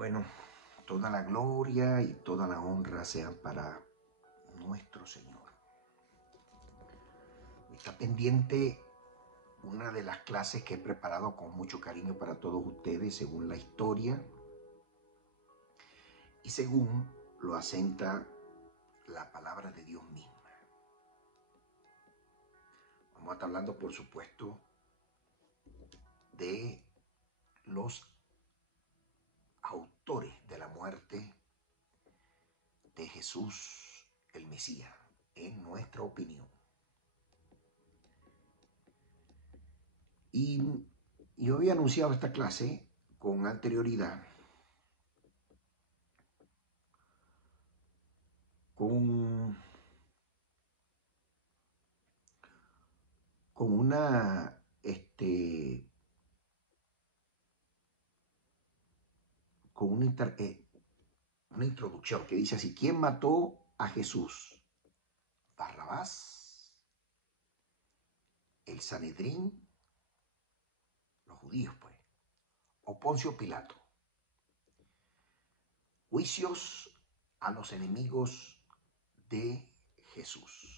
Bueno, toda la gloria y toda la honra sean para nuestro Señor. Está pendiente una de las clases que he preparado con mucho cariño para todos ustedes, según la historia y según lo asenta la palabra de Dios misma. Vamos a estar hablando, por supuesto, de los autores de la muerte de Jesús el Mesías, en nuestra opinión. Y yo había anunciado esta clase con anterioridad, con una, con una introducción que dice así: ¿quién mató a Jesús? Barrabás, el Sanedrín, los judíos pues, o Poncio Pilato. Juicios a los enemigos de Jesús.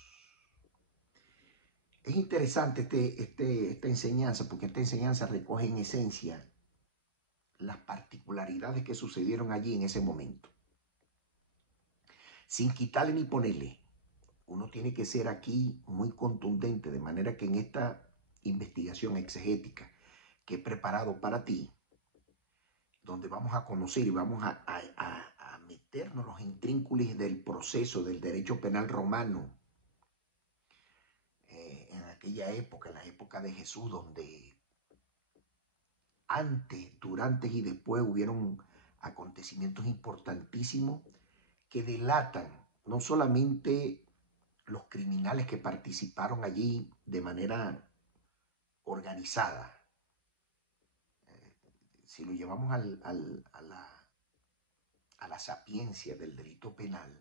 Es interesante esta enseñanza, porque esta enseñanza recoge en esencia las particularidades que sucedieron allí en ese momento. Sin quitarle ni ponerle. Uno tiene que ser aquí muy contundente, de manera que en esta investigación exegética que he preparado para ti, donde vamos a conocer y vamos a meternos los intrínculos del proceso del derecho penal romano, en aquella época, en la época de Jesús, donde antes, durante y después hubieron acontecimientos importantísimos que delatan no solamente los criminales que participaron allí de manera organizada, si lo llevamos a la sapiencia del delito penal,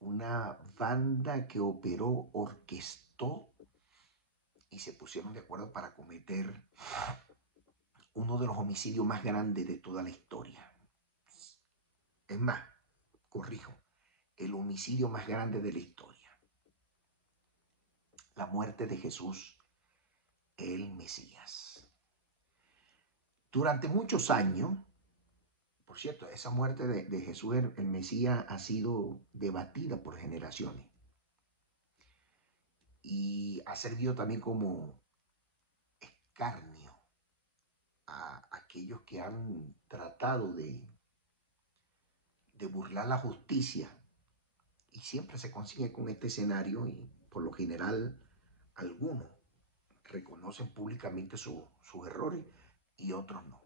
una banda que operó, orquestó y se pusieron de acuerdo para cometer uno de los homicidios más grandes de toda la historia. Es más, corrijo, el homicidio más grande de la historia. La muerte de Jesús, el Mesías. Durante muchos años, por cierto, esa muerte de Jesús el Mesías ha sido debatida por generaciones y ha servido también como escarnio a aquellos que han tratado de burlar la justicia, y siempre se consigue con este escenario, y por lo general algunos reconocen públicamente sus errores y otros no.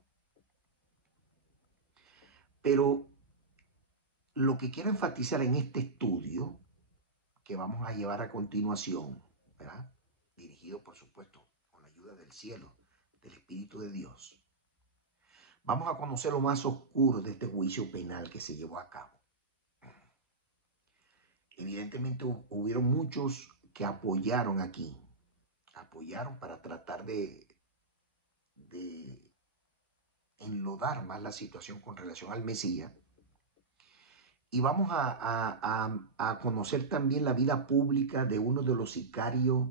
Pero lo que quiero enfatizar en este estudio que vamos a llevar a continuación, ¿verdad?, dirigido por supuesto con la ayuda del cielo, del Espíritu de Dios, vamos a conocer lo más oscuro de este juicio penal que se llevó a cabo. Evidentemente hubieron muchos que apoyaron aquí, apoyaron para tratar de enlodar más la situación con relación al Mesías. Y vamos a conocer también la vida pública de uno de los sicarios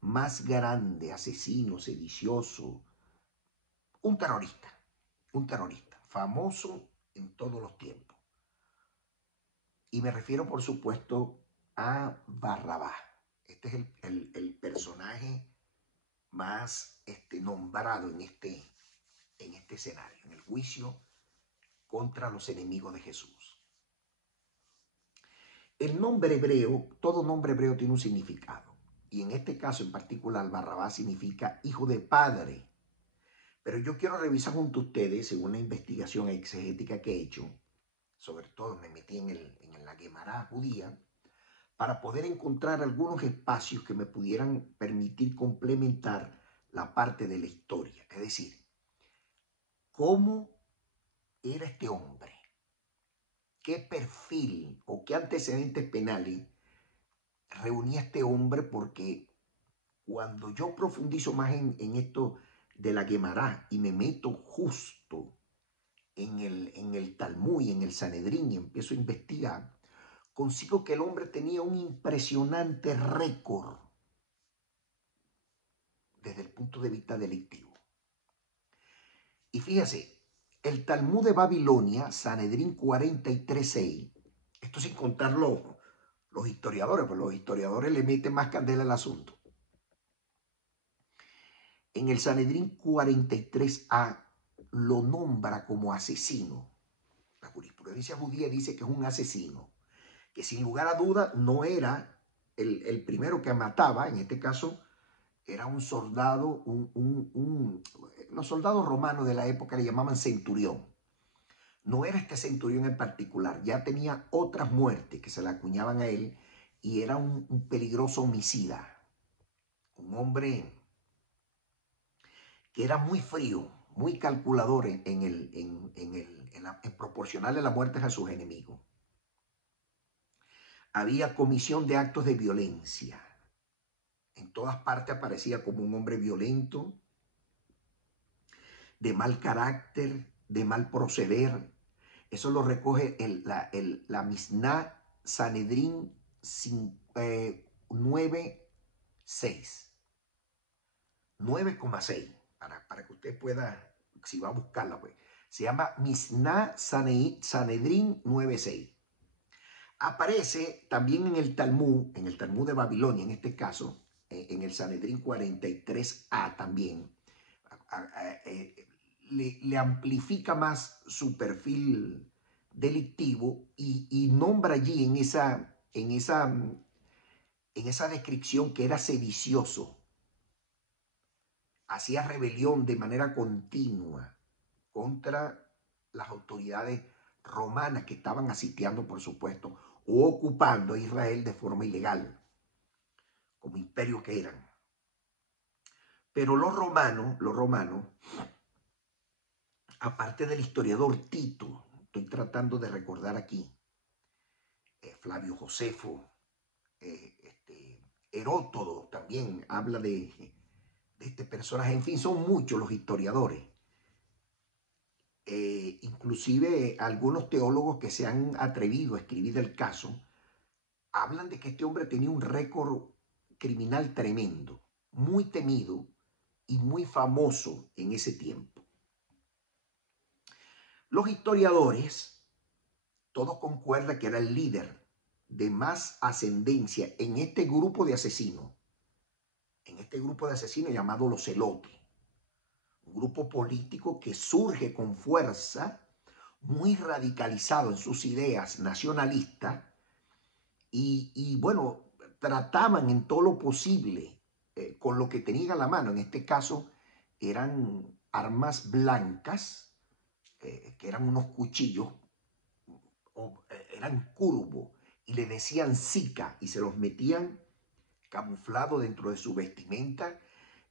más grandes, asesino, sedicioso, un terrorista, famoso en todos los tiempos. Y me refiero, por supuesto, a Barrabás. Este es el personaje más nombrado en este escenario, en el juicio contra los enemigos de Jesús. El nombre hebreo, todo nombre hebreo tiene un significado. Y en este caso en particular, Barrabás significa hijo de padre. Pero yo quiero revisar junto a ustedes, según la investigación exegética que he hecho, sobre todo me metí en la Guemará judía, para poder encontrar algunos espacios que me pudieran permitir complementar la parte de la historia. Es decir, ¿cómo era este hombre? ¿Qué perfil o qué antecedentes penales reunía este hombre? Porque cuando yo profundizo más en esto de la Guemará y me meto justo en el Talmud y en el Sanedrín y empiezo a investigar, consigo que el hombre tenía un impresionante récord desde el punto de vista delictivo. Y fíjese, el Talmud de Babilonia, Sanedrín 43.6, esto sin contar los historiadores, pues los historiadores le meten más candela al asunto. En el Sanedrín 43a lo nombra como asesino. La jurisprudencia judía dice que es un asesino, que sin lugar a duda no era el primero que mataba, en este caso era un soldado, los soldados romanos de la época le llamaban centurión. No era este centurión en particular, ya tenía otras muertes que se le acuñaban a él y era un peligroso homicida, un hombre que era muy frío, muy calculador en proporcionarle las muertes a sus enemigos. Había comisión de actos de violencia. En todas partes aparecía como un hombre violento, de mal carácter, de mal proceder. Eso lo recoge la Mishnah Sanedrín 9.6. 9,6. Para que usted pueda, si va a buscarla, pues. Se llama Mishnah Sanedrín 9.6. Aparece también en el Talmud de Babilonia, en este caso, en el Sanedrín 43a también. Le amplifica más su perfil delictivo y nombra allí en esa descripción que era sedicioso, hacía rebelión de manera continua contra las autoridades romanas que estaban asitiando, por supuesto, o ocupando a Israel de forma ilegal, como imperio que eran. Pero los romanos, aparte del historiador Tito, estoy tratando de recordar aquí, Flavio Josefo, Heródoto también habla de este personaje. En fin, son muchos los historiadores. Inclusive algunos teólogos que se han atrevido a escribir el caso, hablan de que este hombre tenía un récord criminal tremendo, muy temido y muy famoso en ese tiempo. Los historiadores, todos concuerdan que era el líder de más ascendencia en este grupo de asesinos, llamado los Zelotes, un grupo político que surge con fuerza, muy radicalizado en sus ideas nacionalistas y bueno, trataban en todo lo posible con lo que tenían a la mano. En este caso eran armas blancas, que eran unos cuchillos, eran curvos, y le decían Zika, y se los metían camuflado dentro de su vestimenta,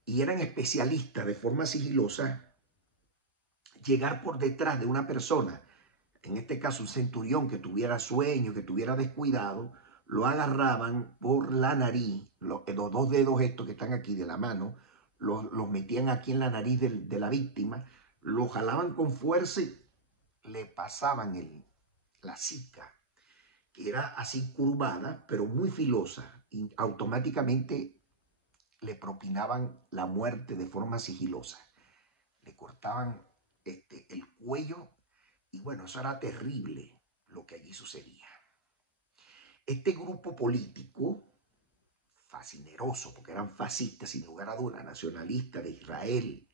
y eran especialistas de forma sigilosa llegar por detrás de una persona, en este caso un centurión que tuviera sueño, que tuviera descuidado, lo agarraban por la nariz, los dos dedos estos que están aquí de la mano, los metían aquí en la nariz de la víctima, lo jalaban con fuerza y le pasaban la Zika, que era así curvada, pero muy filosa, y automáticamente le propinaban la muerte de forma sigilosa. Le cortaban el cuello y bueno, eso era terrible lo que allí sucedía. Este grupo político, fascineroso, porque eran fascistas sin lugar a dudas, nacionalistas de Israel,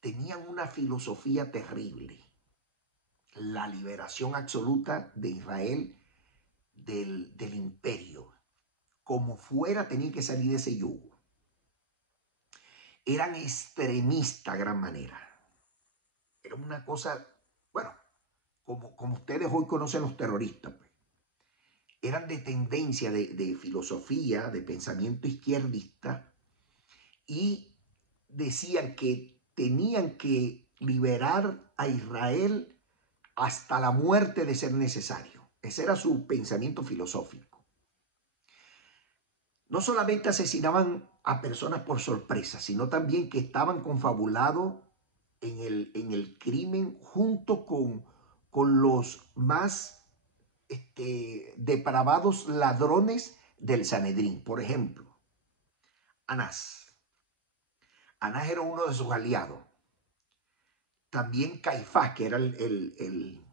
tenían una filosofía terrible: la liberación absoluta de Israel del imperio. Como fuera, tenían que salir de ese yugo. Eran extremistas a gran manera. Era una cosa, bueno, como ustedes hoy conocen los terroristas, pues. Eran de tendencia, de filosofía, de pensamiento izquierdista, y decían que tenían que liberar a Israel hasta la muerte de ser necesario. Ese era su pensamiento filosófico. No solamente asesinaban a personas por sorpresa, sino también que estaban confabulados en el crimen junto con los más depravados ladrones del Sanedrín. Por ejemplo, Anás. Anás era uno de sus aliados. También Caifás, que era el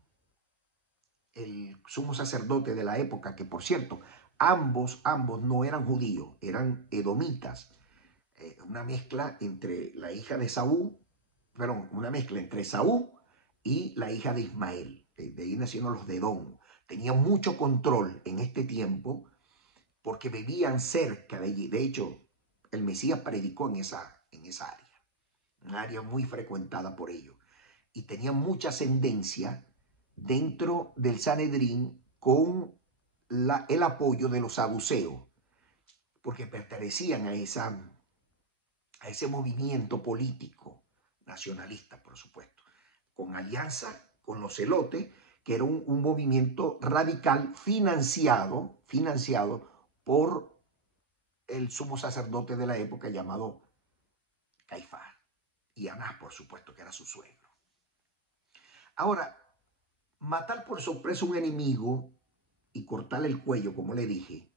sumo sacerdote de la época, que por cierto, ambos no eran judíos, eran edomitas. Una mezcla entre la hija de Saúl, perdón, una mezcla entre Saúl y la hija de Ismael. De ahí nacieron los de Edom. Tenían mucho control en este tiempo porque vivían cerca de allí. De hecho, el Mesías predicó en esa área, un área muy frecuentada por ellos. Y tenían mucha ascendencia dentro del Sanedrín con el apoyo de los saduceos, porque pertenecían a ese movimiento político nacionalista, por supuesto, con alianza con los celotes, que era un movimiento radical financiado por el sumo sacerdote de la época llamado Caifás, y Anás, por supuesto, que era su suegro. Ahora, matar por sorpresa a un enemigo y cortarle el cuello, como le dije,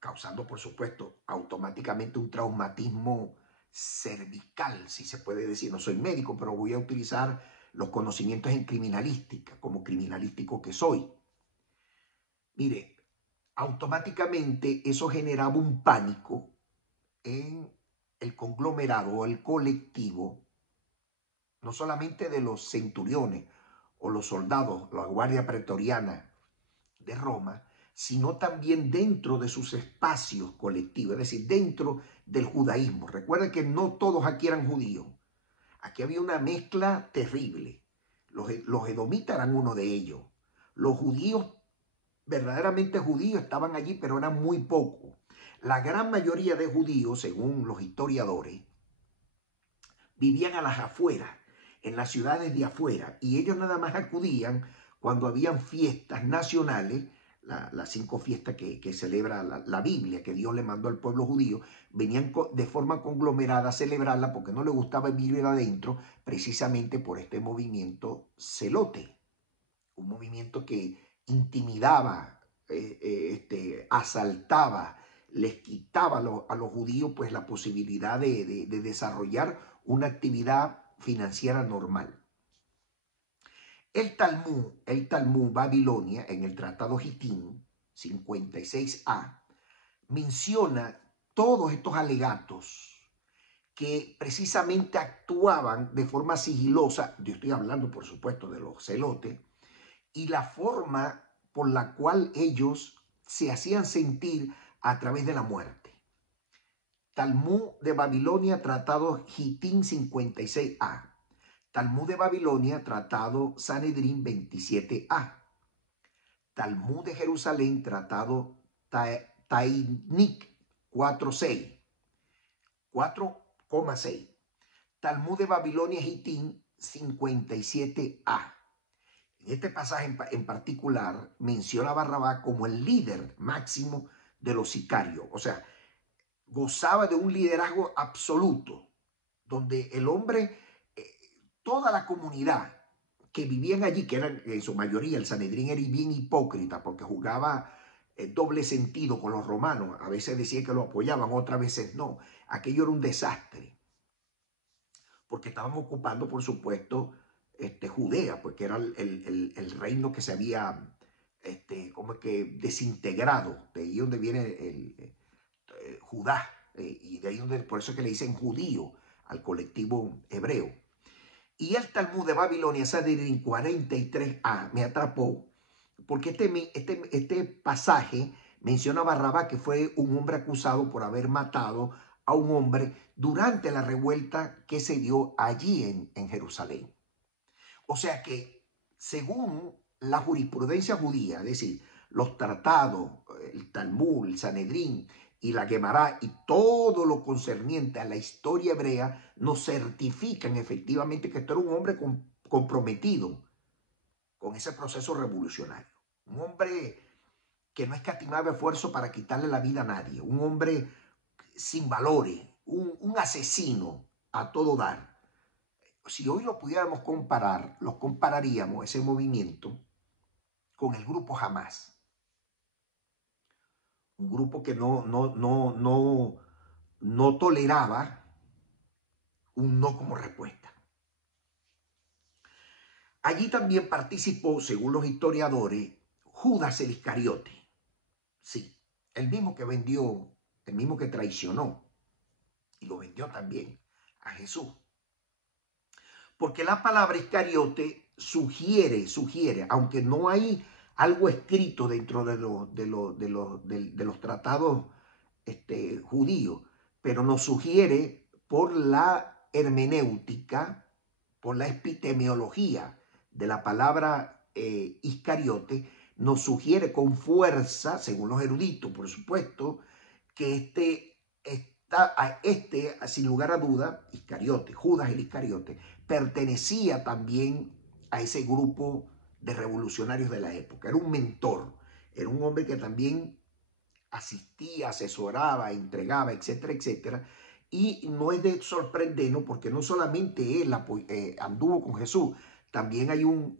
causando, por supuesto, automáticamente un traumatismo cervical, si se puede decir. No soy médico, pero voy a utilizar los conocimientos en criminalística, como criminalístico que soy. Mire, automáticamente eso generaba un pánico en el conglomerado o el colectivo, no solamente de los centuriones o los soldados, la guardia pretoriana de Roma, sino también dentro de sus espacios colectivos, es decir, dentro del judaísmo. Recuerden que no todos aquí eran judíos. Aquí había una mezcla terrible. Los edomitas eran uno de ellos. Los judíos, verdaderamente judíos, estaban allí, pero eran muy pocos. La gran mayoría de judíos, según los historiadores, vivían a las afueras, en las ciudades de afuera, y ellos nada más acudían cuando habían fiestas nacionales, las 5 fiestas que celebra la Biblia, que Dios le mandó al pueblo judío, venían de forma conglomerada a celebrarla porque no les gustaba vivir adentro, precisamente por este movimiento celote, un movimiento que intimidaba, asaltaba, les quitaba a los judíos pues la posibilidad de desarrollar una actividad financiera normal. El Talmud Babilonia, en el Tratado Gitín 56a, menciona todos estos alegatos que precisamente actuaban de forma sigilosa. Yo estoy hablando, por supuesto, de los celotes, y la forma por la cual ellos se hacían sentir a través de la muerte. Talmud de Babilonia, Tratado Gitín 56a. Talmud de Babilonia, Tratado Sanedrín 27a. Talmud de Jerusalén, Tratado Tainit 4.6. 4,6. Talmud de Babilonia Gitín 57a. En este pasaje en particular menciona a Barrabás como el líder máximo de los sicarios. O sea, gozaba de un liderazgo absoluto, donde el hombre, toda la comunidad que vivían allí, que eran en su mayoría, el Sanedrín era bien hipócrita porque jugaba doble sentido con los romanos. A veces decía que lo apoyaban, otras veces no. Aquello era un desastre, porque estaban ocupando, por supuesto, Judea, porque era el reino que se había como que desintegrado. De ahí donde viene Judá, y de ahí donde, por eso es que le dicen judío al colectivo hebreo. Y el Talmud de Babilonia, Sanedrín 43a, me atrapó, porque este pasaje menciona a Barrabás, que fue un hombre acusado por haber matado a un hombre durante la revuelta que se dio allí en Jerusalén. O sea que, según la jurisprudencia judía, es decir, los tratados, el Talmud, el Sanedrín y la Guemará y todo lo concerniente a la historia hebrea, nos certifican efectivamente que esto era un hombre comprometido con ese proceso revolucionario. Un hombre que no escatimaba esfuerzo para quitarle la vida a nadie. Un hombre sin valores, un asesino a todo dar. si hoy lo pudiéramos comparar, los compararíamos ese movimiento con el grupo Hamás. Un grupo que no toleraba un no como respuesta. Allí también participó, según los historiadores, Judas el Iscariote. Sí, el mismo que vendió, el mismo que traicionó y lo vendió también a Jesús. Porque la palabra Iscariote sugiere, aunque no hay algo escrito dentro de los tratados judíos, pero nos sugiere por la hermenéutica, por la epistemiología de la palabra Iscariote, nos sugiere con fuerza, según los eruditos, por supuesto, que sin lugar a duda, Iscariote, Judas el Iscariote, pertenecía también a ese grupo de revolucionarios de la época. Era un mentor, era un hombre que también asistía, asesoraba, entregaba, etcétera, etcétera. Y no es de sorprendernos porque no solamente él anduvo con Jesús, también hay uno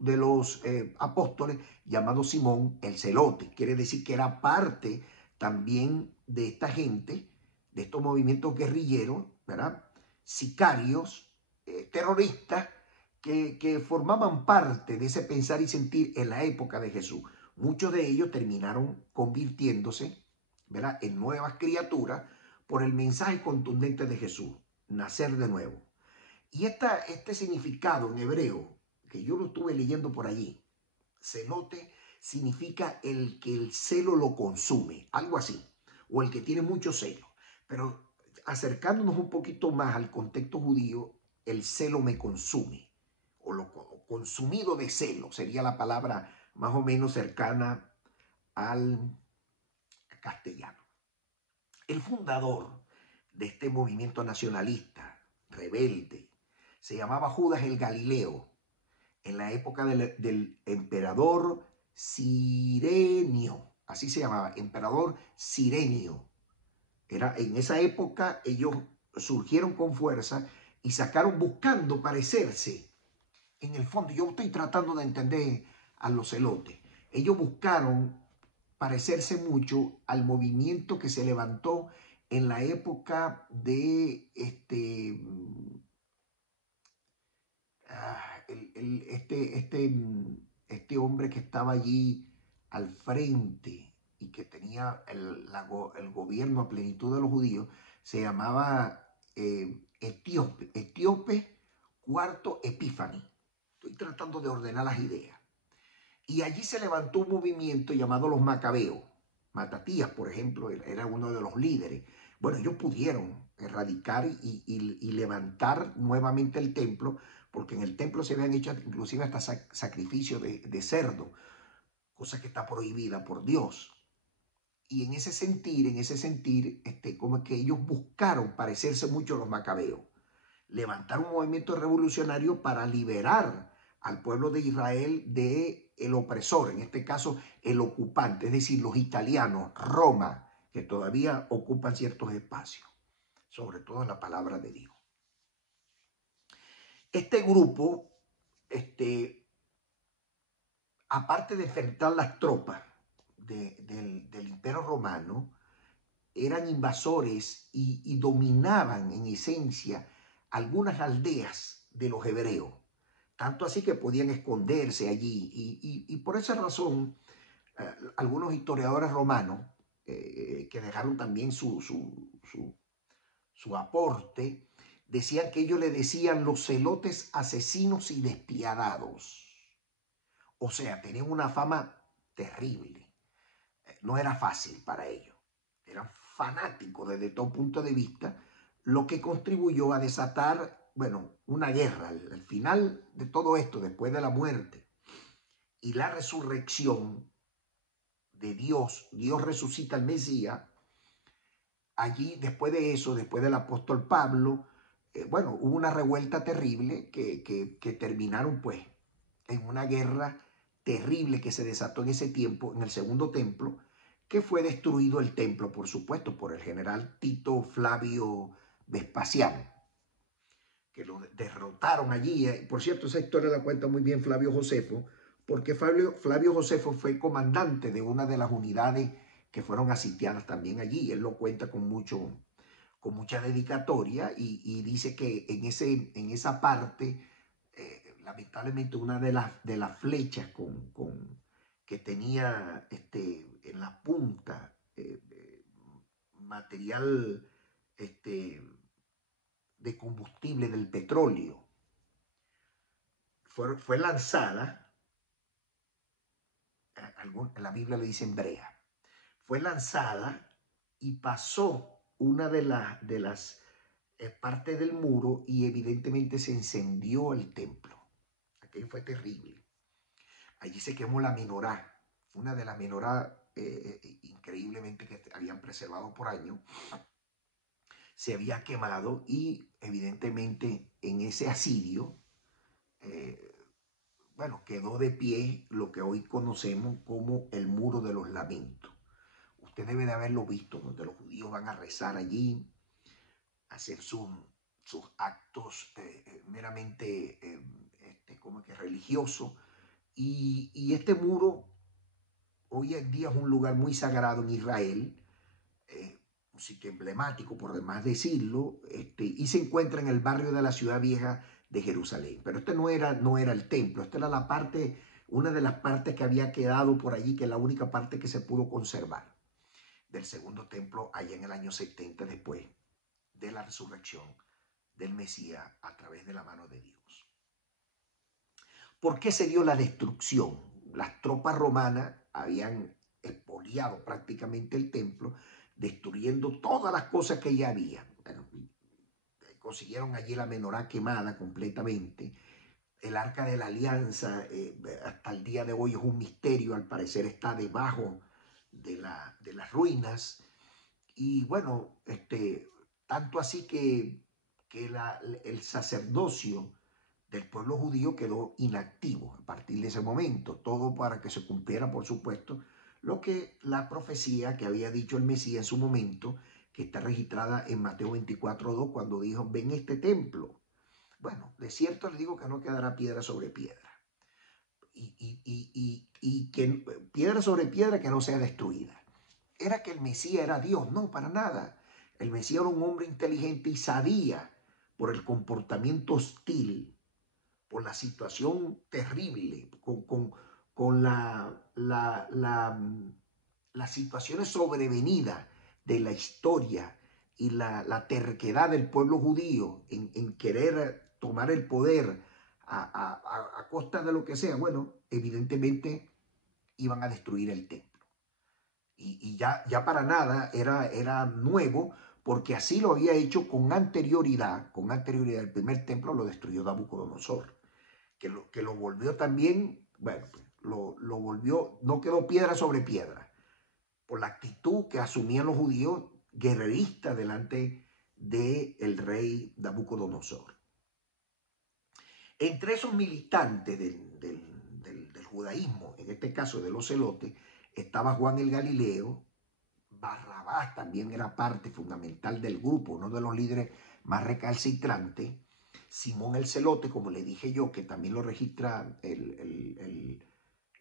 de los apóstoles llamado Simón el Celote. Quiere decir que era parte también de esta gente, de estos movimientos guerrilleros, ¿verdad? Sicarios, terroristas, que formaban parte de ese pensar y sentir en la época de Jesús. Muchos de ellos terminaron convirtiéndose, ¿verdad?, en nuevas criaturas por el mensaje contundente de Jesús, nacer de nuevo. Y este significado en hebreo, que yo lo estuve leyendo por allí, celote, significa el que el celo lo consume, algo así, o el que tiene mucho celo. Pero acercándonos un poquito más al contexto judío, el celo me consume, o lo consumido de celo, sería la palabra más o menos cercana al castellano. El fundador de este movimiento nacionalista, rebelde, se llamaba Judas el Galileo, en la época del emperador Cirenio, así se llamaba, emperador Cirenio. En esa época ellos surgieron con fuerza y sacaron buscando parecerse. En el fondo, yo estoy tratando de entender a los celotes. Ellos buscaron parecerse mucho al movimiento que se levantó en la época de este hombre que estaba allí al frente y que tenía el gobierno a plenitud de los judíos, se llamaba Etíope cuarto Epífanes. Estoy tratando de ordenar las ideas. Y allí se levantó un movimiento llamado los Macabeos. Matatías, por ejemplo, era uno de los líderes. Bueno, ellos pudieron erradicar y levantar nuevamente el templo, porque en el templo se habían hecho inclusive hasta sacrificio de cerdo, cosa que está prohibida por Dios. Y en ese sentir, como que ellos buscaron parecerse mucho a los Macabeos, levantar un movimiento revolucionario para liberar al pueblo de Israel del opresor, en este caso el ocupante, es decir, los italianos, Roma, que todavía ocupan ciertos espacios, sobre todo en la palabra de Dios. Este grupo, aparte de enfrentar las tropas del Imperio Romano, eran invasores y dominaban en esencia algunas aldeas de los hebreos. Tanto así que podían esconderse allí. Y por esa razón, algunos historiadores romanos, que dejaron también su aporte, decían que ellos le decían los celotes asesinos y despiadados. O sea, tenían una fama terrible. No era fácil para ellos. Eran fanáticos desde todo punto de vista, lo que contribuyó a desatar, bueno, una guerra. Al final de todo esto, después de la muerte y la resurrección de Dios, Dios resucita al Mesías. Allí, después de eso, después del apóstol Pablo, bueno, hubo una revuelta terrible que terminaron pues en una guerra terrible que se desató en ese tiempo, en el segundo templo, que fue destruido el templo, por supuesto, por el general Tito Flavio Vespasiano. que lo derrotaron allí. Por cierto, esa historia la cuenta muy bien Flavio Josefo, porque Flavio Josefo fue comandante de una de las unidades que fueron asitiadas también allí. Él lo cuenta con mucha dedicatoria y dice que en esa parte, lamentablemente, una de las flechas que tenía en la punta material de combustible del petróleo, fue lanzada, en la Biblia le dicen brea, fue lanzada y pasó una de las partes del muro y evidentemente se encendió el templo. Aquello fue terrible. Allí se quemó la menorá, una de las menorá increíblemente que habían preservado por años. Se había quemado y evidentemente en ese asirio, bueno, quedó de pie lo que hoy conocemos como el Muro de los Lamentos. Usted debe de haberlo visto, donde los judíos van a rezar allí, a hacer sus actos meramente como que religiosos. Y este muro hoy en día es un lugar muy sagrado en Israel, un sitio emblemático por demás decirlo, y se encuentra en el barrio de la ciudad vieja de Jerusalén. Pero este no era el templo, esta era la parte, una de las partes que había quedado por allí, que es la única parte que se pudo conservar del segundo templo allá en el año 70 después de la resurrección del Mesías a través de la mano de Dios. ¿Por qué se dio la destrucción? Las tropas romanas habían expoliado prácticamente el templo, destruyendo todas las cosas que ya había. Bueno, consiguieron allí la menorá quemada completamente. El Arca de la Alianza, hasta el día de hoy es un misterio, al parecer está debajo de las ruinas. Y bueno, tanto así que el sacerdocio del pueblo judío quedó inactivo a partir de ese momento, todo para que se cumpliera, por supuesto, lo que la profecía que había dicho el Mesías en su momento, que está registrada en Mateo 24:2, cuando dijo, ven este templo. Bueno, de cierto les digo que no quedará piedra sobre piedra. Y que piedra sobre piedra que no sea destruida. Era que el Mesías era Dios, no, para nada. El Mesías era un hombre inteligente y sabía por el comportamiento hostil, por la situación terrible, con las situaciones sobrevenidas de la historia y la terquedad del pueblo judío en querer tomar el poder a costa de lo que sea. Bueno, evidentemente iban a destruir el templo. Y ya para nada era nuevo, porque así lo había hecho con anterioridad. Con anterioridad, el primer templo lo destruyó Nabucodonosor, que lo volvió también, bueno, lo volvió, no quedó piedra sobre piedra, por la actitud que asumían los judíos guerreristas delante del rey Nabucodonosor. Entre esos militantes del judaísmo, en este caso de los celotes, estaba Juan el Galileo. Barrabás también era parte fundamental del grupo, uno de los líderes más recalcitrantes. Simón el Celote, como le dije yo, que también lo registra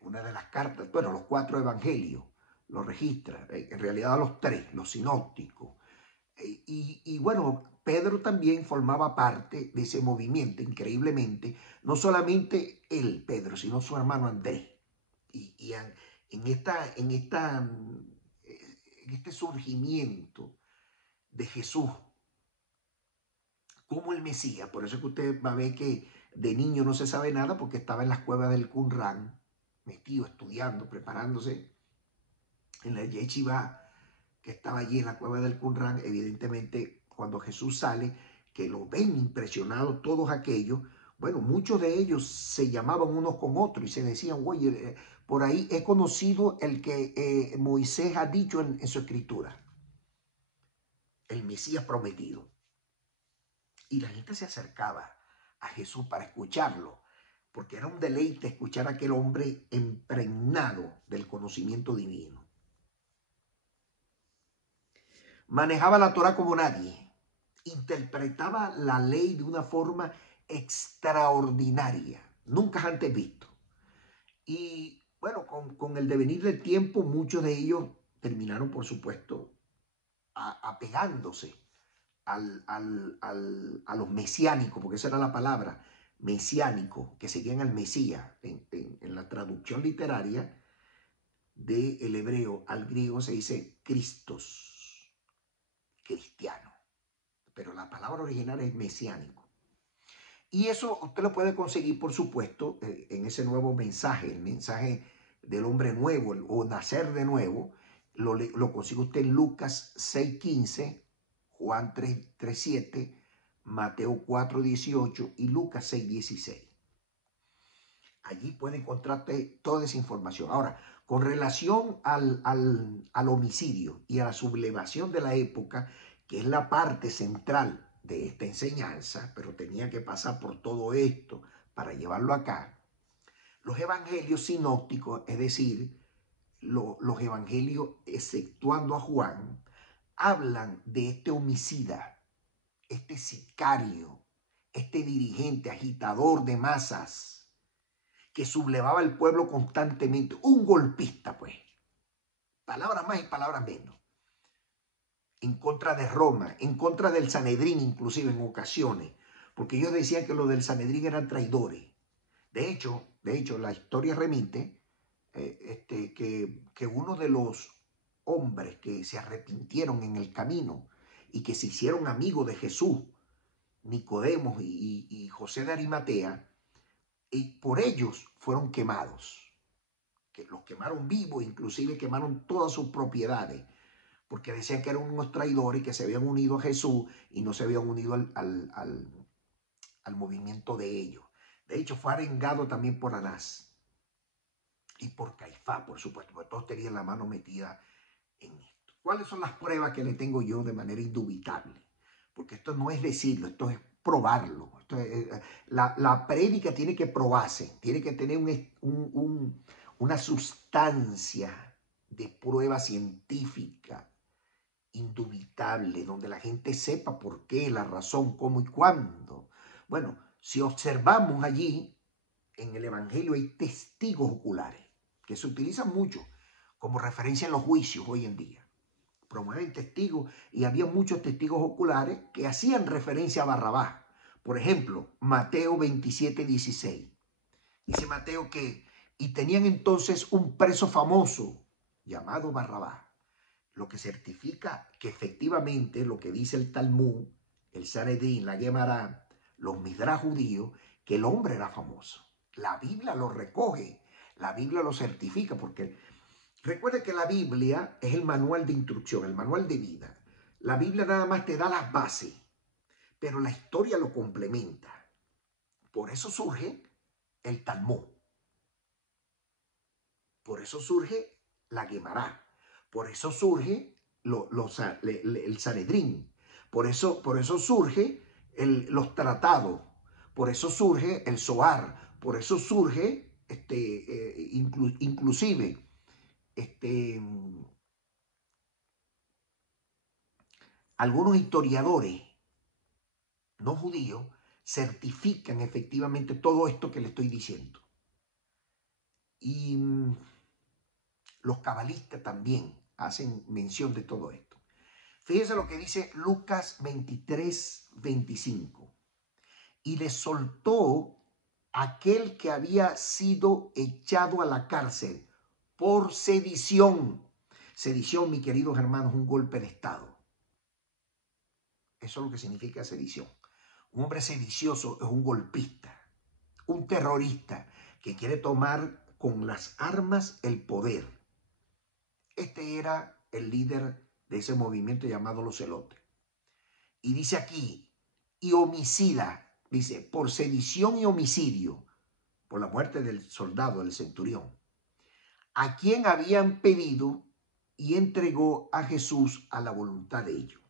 una de las cartas, bueno, los 4 evangelios lo registra, en realidad los 3, los sinópticos. Y bueno, Pedro también formaba parte de ese movimiento, increíblemente, no solamente él, Pedro, sino su hermano Andrés. Y en este surgimiento de Jesús como el Mesías, por eso es que usted va a ver que de niño no se sabe nada, porque estaba en las cuevas del Qumran, metido, estudiando, preparándose en la yeshiva que estaba allí en la cueva del Qumran. Evidentemente, cuando Jesús sale, que lo ven impresionados todos aquellos, bueno, muchos de ellos se llamaban unos con otros y se decían, oye, por ahí he conocido el que Moisés ha dicho en su escritura, el Mesías prometido. Y la gente se acercaba a Jesús para escucharlo, porque era un deleite escuchar a aquel hombre impregnado del conocimiento divino. Manejaba la Torá como nadie interpretaba la ley de una forma extraordinaria, nunca antes visto. Y bueno, con el devenir del tiempo, muchos de ellos terminaron, por supuesto, apegándose a los mesiánicos, porque esa era la palabra, mesiánico, que seguían al Mesías. En la traducción literaria del hebreo al griego se dice Cristos, cristiano, pero la palabra original es mesiánico. Y eso usted lo puede conseguir, por supuesto, en ese nuevo mensaje, el mensaje del hombre nuevo o nacer de nuevo. Lo consigue usted en Lucas 6:15, Juan 3:7, Mateo 4:18 y Lucas 6:16. Allí puede encontrarte toda esa información. Ahora, con relación al homicidio y a la sublevación de la época, que es la parte central de esta enseñanza, pero tenía que pasar por todo esto para llevarlo acá, los evangelios sinópticos, es decir, los evangelios exceptuando a Juan, hablan de este homicida, este sicario, este dirigente agitador de masas, que sublevaba al pueblo constantemente, un golpista, pues, palabras más y palabras menos, en contra de Roma, en contra del Sanedrín, inclusive en ocasiones, porque ellos decían que los del Sanedrín eran traidores. De hecho, la historia remite que uno de los hombres que se arrepintieron en el camino y que se hicieron amigos de Jesús, Nicodemo y José de Arimatea, y por ellos fueron quemados. Que los quemaron vivos, inclusive quemaron todas sus propiedades, porque decían que eran unos traidores que se habían unido a Jesús y no se habían unido al movimiento de ellos. De hecho, fue arengado también por Anás y por Caifás, por supuesto, porque todos tenían la mano metida en esto. ¿Cuáles son las pruebas que le tengo yo de manera indubitable? Porque esto no es decirlo, esto es probarlo. La prédica tiene que probarse, tiene que tener una sustancia de prueba científica indubitable, donde la gente sepa por qué, la razón, cómo y cuándo. Bueno, si observamos allí, en el Evangelio hay testigos oculares, que se utilizan mucho como referencia en los juicios hoy en día. Promueven testigos y había muchos testigos oculares que hacían referencia a Barrabás. Por ejemplo, Mateo 27:16. Dice Mateo y tenían entonces un preso famoso llamado Barrabás, lo que certifica que efectivamente lo que dice el Talmud, el Sanedrín, la Gemara, los Midrash judíos, que el hombre era famoso. La Biblia lo recoge, la Biblia lo certifica, porque recuerde que la Biblia es el manual de instrucción, el manual de vida. La Biblia nada más te da las bases, pero la historia lo complementa. Por eso surge el Talmud. Por eso surge la Gemara. Por eso surge el Sanedrín. Por eso surge los tratados. Por eso surge el Zohar. Por eso surge inclusive algunos historiadores no judíos certifican efectivamente todo esto que le estoy diciendo. Y los cabalistas también hacen mención de todo esto. Fíjense lo que dice Lucas 23:25. Y le soltó aquel que había sido echado a la cárcel por sedición. Sedición, mis queridos hermanos, un golpe de Estado. Eso es lo que significa sedición. Un hombre sedicioso es un golpista, un terrorista que quiere tomar con las armas el poder. Este era el líder de ese movimiento llamado los celotes. Y dice aquí, y homicida, dice, por sedición y homicidio, por la muerte del soldado, del centurión, a quien habían pedido y entregó a Jesús a la voluntad de ellos.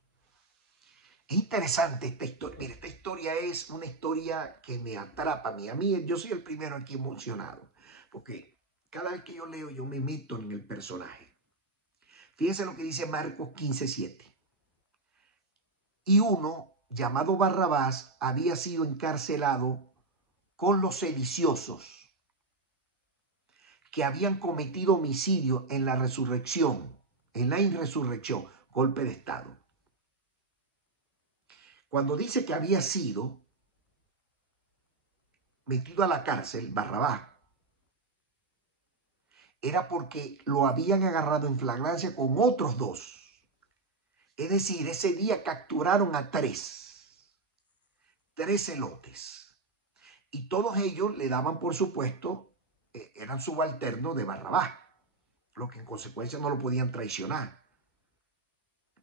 Es interesante esta historia. Mira, esta historia es una historia que me atrapa a mí. Yo soy el primero aquí emocionado, porque cada vez que yo leo, yo me meto en el personaje. Fíjense lo que dice Marcos 15:7. Y uno llamado Barrabás, había sido encarcelado con los sediciosos que habían cometido homicidio en la resurrección, en la inresurrección, golpe de Estado. Cuando dice que había sido metido a la cárcel, Barrabás, era porque lo habían agarrado en flagrancia con otros dos. Es decir, ese día capturaron a tres celotes. Y todos ellos le daban, por supuesto, eran subalternos de Barrabás, lo que en consecuencia no lo podían traicionar.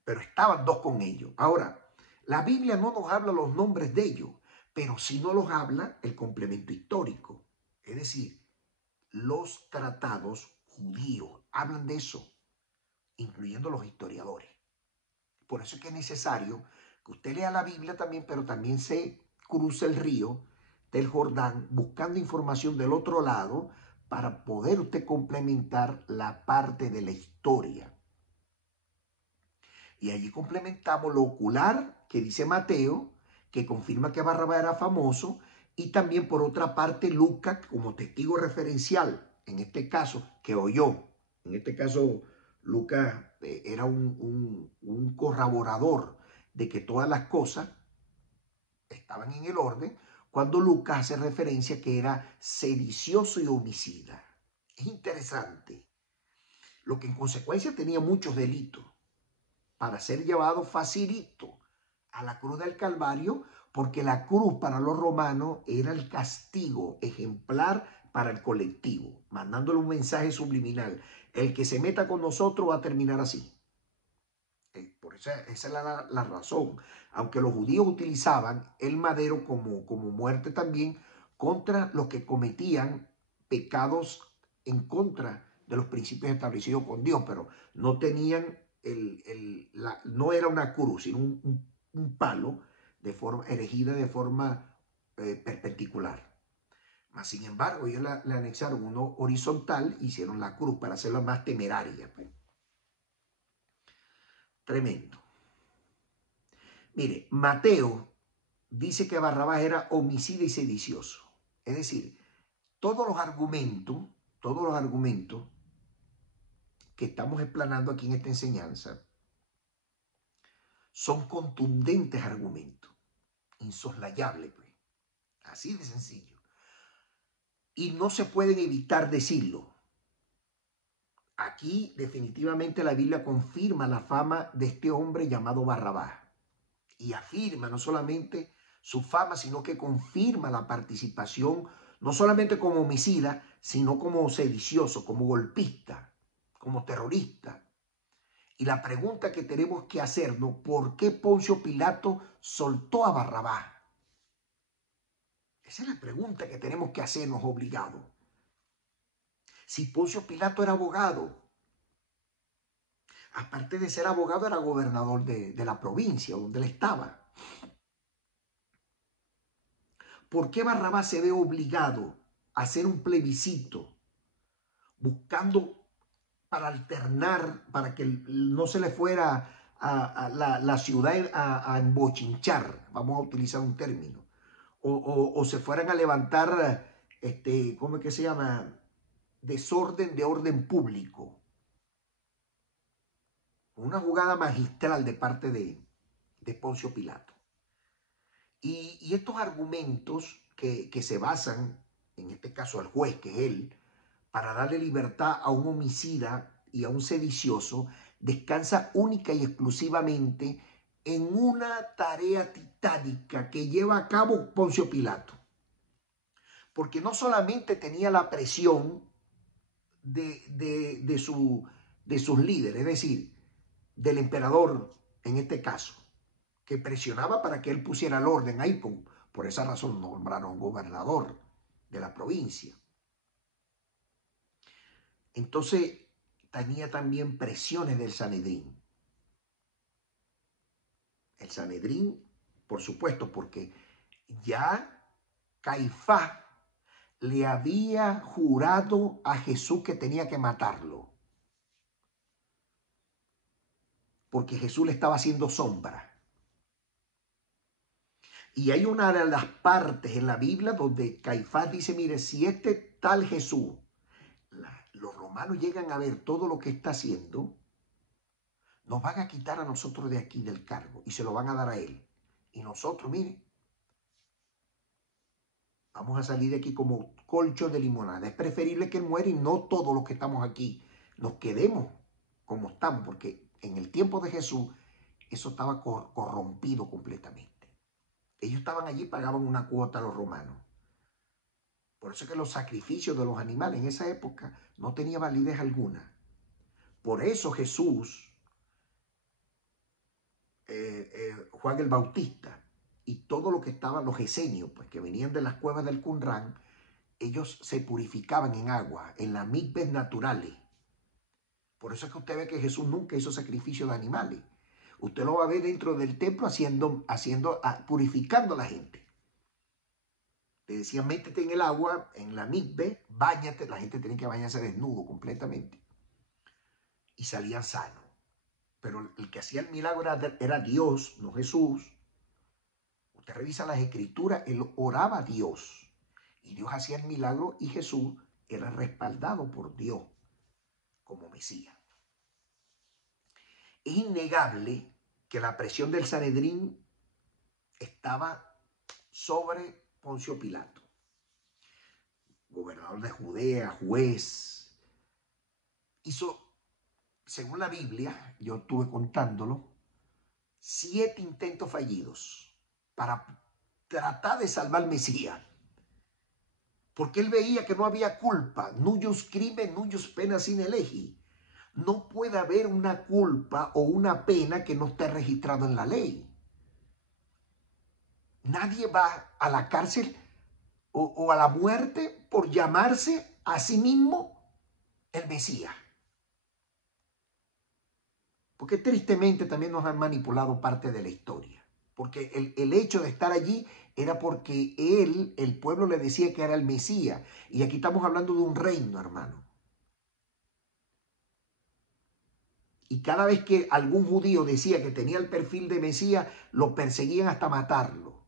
Pero estaban dos con ellos. Ahora, la Biblia no nos habla los nombres de ellos, pero sí nos los habla el complemento histórico. Es decir, los tratados judíos hablan de eso, incluyendo los historiadores. Por eso es que es necesario que usted lea la Biblia también, pero también se cruce el río del Jordán buscando información del otro lado para poder usted complementar la parte de la historia. Y allí complementamos lo ocular que dice Mateo, que confirma que Barrabás era famoso, y también por otra parte Lucas como testigo referencial, en este caso, que oyó. En este caso, Lucas era un corroborador de que todas las cosas estaban en el orden, cuando Lucas hace referencia que era sedicioso y homicida. Es interesante, lo que en consecuencia tenía muchos delitos para ser llevado facilito a la cruz del Calvario, porque la cruz para los romanos era el castigo ejemplar para el colectivo, mandándole un mensaje subliminal. El que se meta con nosotros va a terminar así. Por esa es la razón. Aunque los judíos utilizaban el madero como muerte también contra los que cometían pecados en contra de los principios establecidos con Dios, pero no tenían no era una cruz, sino un palo de forma erigida de forma perpendicular. Mas, sin embargo, ellos le anexaron uno horizontal, hicieron la cruz para hacerla más temeraria. Pues. Tremendo. Mire, Mateo dice que Barrabás era homicida y sedicioso. Es decir, todos los argumentos que estamos explanando aquí en esta enseñanza son contundentes argumentos, insoslayables, pues, así de sencillo. Y no se pueden evitar decirlo. Aquí definitivamente la Biblia confirma la fama de este hombre llamado Barrabás. Y afirma no solamente su fama, sino que confirma la participación, no solamente como homicida, sino como sedicioso, como golpista, como terrorista. Y la pregunta que tenemos que hacernos, ¿por qué Poncio Pilato soltó a Barrabás? Esa es la pregunta que tenemos que hacernos obligado. Si Poncio Pilato era abogado, aparte de ser abogado, era gobernador de la provincia donde él estaba. ¿Por qué Barrabás se ve obligado a hacer un plebiscito buscando para alternar, para que no se le fuera a la ciudad a embochinchar, vamos a utilizar un término, o se fueran a levantar, ¿cómo es que se llama? Desorden de orden público? Una jugada magistral de parte de Poncio Pilato. Y estos argumentos que se basan, en este caso al juez, que es él, para darle libertad a un homicida y a un sedicioso, descansa única y exclusivamente en una tarea titánica que lleva a cabo Poncio Pilato. Porque no solamente tenía la presión de sus líderes, es decir, del emperador en este caso, que presionaba para que él pusiera el orden ahí, por esa razón nombraron gobernador de la provincia. Entonces tenía también presiones del Sanedrín. El Sanedrín, por supuesto, porque ya Caifás le había jurado a Jesús que tenía que matarlo. Porque Jesús le estaba haciendo sombra. Y hay una de las partes en la Biblia donde Caifás dice, mire, si este tal Jesús, los romanos llegan a ver todo lo que está haciendo, nos van a quitar a nosotros de aquí del cargo y se lo van a dar a él. Y nosotros, mire, vamos a salir de aquí como colcho de limonada. Es preferible que él muera y no todos los que estamos aquí nos quedemos como estamos, porque en el tiempo de Jesús eso estaba corrompido completamente. Ellos estaban allí y pagaban una cuota a los romanos. Por eso es que los sacrificios de los animales en esa época no tenían validez alguna. Por eso Jesús, Juan el Bautista y todo lo que estaban, los esenios, pues que venían de las cuevas del Qumrán, ellos se purificaban en agua, en las mikvahs naturales. Por eso es que usted ve que Jesús nunca hizo sacrificio de animales. Usted lo va a ver dentro del templo purificando a la gente. Le decían, métete en el agua, en la mikvah, báñate. La gente tenía que bañarse desnudo completamente. Y salían sanos. Pero el que hacía el milagro era Dios, no Jesús. Usted revisa las escrituras, él oraba a Dios. Y Dios hacía el milagro y Jesús era respaldado por Dios como Mesías. Es innegable que la presión del Sanedrín estaba sobre Poncio Pilato, gobernador de Judea, juez. Hizo, según la Biblia, yo estuve contándolo, 7 intentos fallidos para tratar de salvar al Mesías. Porque él veía que no había culpa, nullius crimen, nullius pena sine legi. No puede haber una culpa o una pena que no esté registrado en la ley. Nadie va a la cárcel o a la muerte por llamarse a sí mismo el Mesías. Porque tristemente también nos han manipulado parte de la historia. Porque el hecho de estar allí era porque el pueblo le decía que era el Mesías. Y aquí estamos hablando de un reino, hermano. Y cada vez que algún judío decía que tenía el perfil de Mesías, lo perseguían hasta matarlo.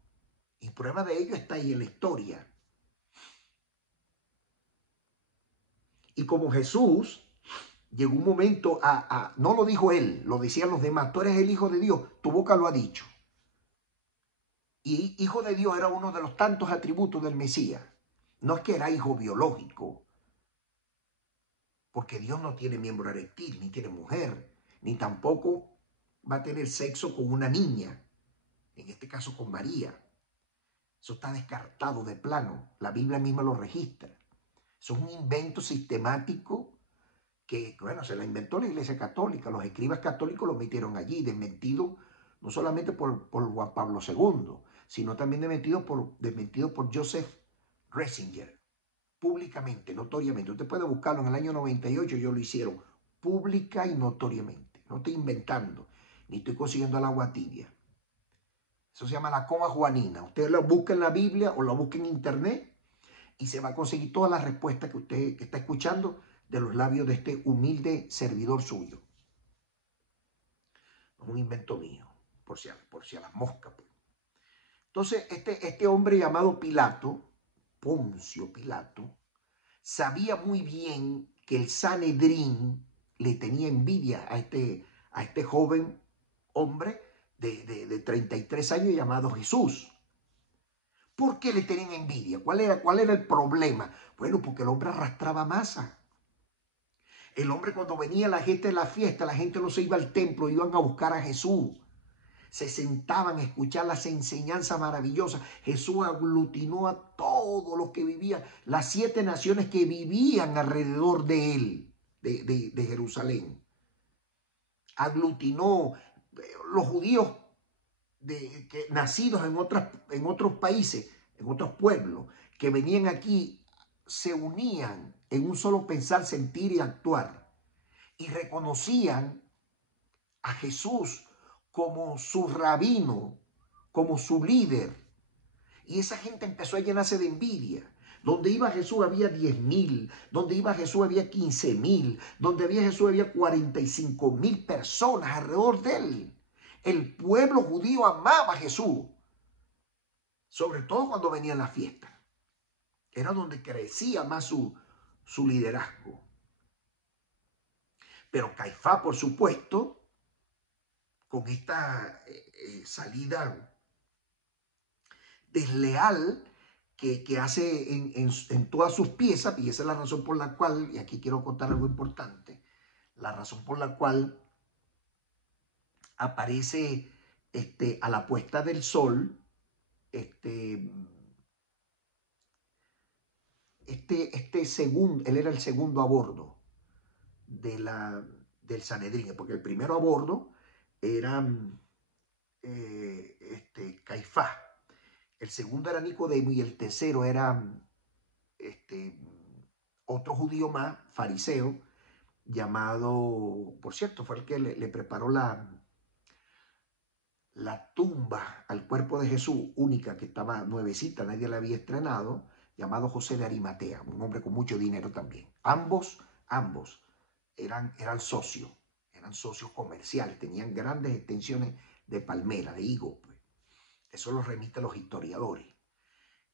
Y prueba de ello está ahí en la historia. Y como Jesús llegó un momento no lo dijo él, lo decían los demás, tú eres el Hijo de Dios, tu boca lo ha dicho. Y Hijo de Dios era uno de los tantos atributos del Mesías. No es que era hijo biológico, porque Dios no tiene miembro eréctil, ni tiene mujer, ni tampoco va a tener sexo con una niña, en este caso con María. Eso está descartado de plano, la Biblia misma lo registra. Eso es un invento sistemático que, bueno, se la inventó la Iglesia Católica, los escribas católicos lo metieron allí, desmentido no solamente por Juan Pablo II, sino también desmentido por Joseph Ratzinger, públicamente, notoriamente. Usted puede buscarlo en el año 98, ellos lo hicieron pública y notoriamente. No estoy inventando, ni estoy consiguiendo el agua tibia. Eso se llama la coma juanina. Usted lo busca en la Biblia o lo busca en internet y se va a conseguir todas las respuestas que usted está escuchando de los labios de este humilde servidor suyo. No es un invento mío, por si a las moscas. Pues. Entonces, este hombre llamado Pilato, Poncio Pilato, sabía muy bien que el Sanedrín le tenía envidia a este joven hombre de 33 años llamado Jesús. ¿Por qué le tenían envidia? ¿Cuál era el problema? Bueno, porque el hombre arrastraba masa. El hombre cuando venía la gente de la fiesta, la gente no se iba al templo, iban a buscar a Jesús. Se sentaban a escuchar las enseñanzas maravillosas. Jesús aglutinó a todos los que vivían, las 7 naciones que vivían alrededor de él, de Jerusalén. Aglutinó los judíos nacidos en otros países, en otros pueblos, que venían aquí, se unían en un solo pensar, sentir y actuar. Y reconocían a Jesús como su rabino, como su líder. Y esa gente empezó a llenarse de envidia. Donde iba Jesús había 10,000, donde iba Jesús había 15,000, donde había Jesús había 45,000 personas alrededor de él. El pueblo judío amaba a Jesús. sobre todo cuando venían las fiestas. Era donde crecía más su liderazgo. Pero Caifás, por supuesto, con esta salida desleal que hace en todas sus piezas, y esa es la razón por la cual, y aquí quiero contar algo importante, la razón por la cual aparece a la puesta del sol, él era el segundo a bordo del Sanedrín, porque el primero a bordo era Caifás, el segundo era Nicodemo y el tercero era otro judío más, fariseo, llamado, por cierto, fue el que le preparó la tumba al cuerpo de Jesús, única que estaba nuevecita, nadie la había estrenado, llamado José de Arimatea, un hombre con mucho dinero también. Ambos eran socios comerciales, tenían grandes extensiones de palmera, de higo, pues. Eso lo remiten los historiadores.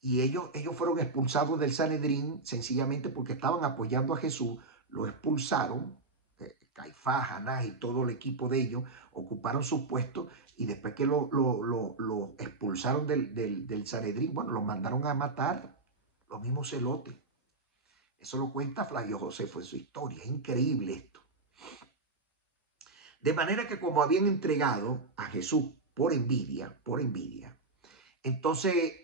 Y ellos fueron expulsados del Sanedrín sencillamente porque estaban apoyando a Jesús, lo expulsaron, Caifás, Anás y todo el equipo de ellos ocuparon sus puestos y después que lo expulsaron del Sanedrín, bueno, los mandaron a matar, los mismos celotes. Eso lo cuenta Flavio Josefo en su historia, es increíble esto. De manera que como habían entregado a Jesús por envidia, entonces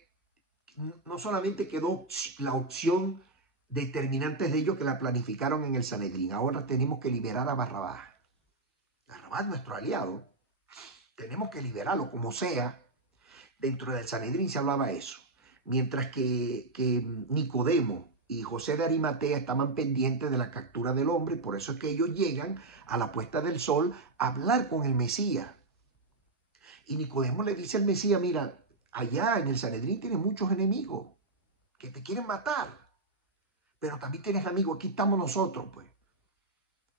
no solamente quedó la opción determinantes de ellos que la planificaron en el Sanedrín, ahora tenemos que liberar a Barrabás. Barrabás es nuestro aliado, tenemos que liberarlo como sea. Dentro del Sanedrín se hablaba eso, mientras que Nicodemo y José de Arimatea estaban pendientes de la captura del hombre, por eso es que ellos llegan a la puesta del sol a hablar con el Mesías. Y Nicodemo le dice al Mesías, mira, allá en el Sanedrín tienes muchos enemigos que te quieren matar, pero también tienes amigos, aquí estamos nosotros, pues.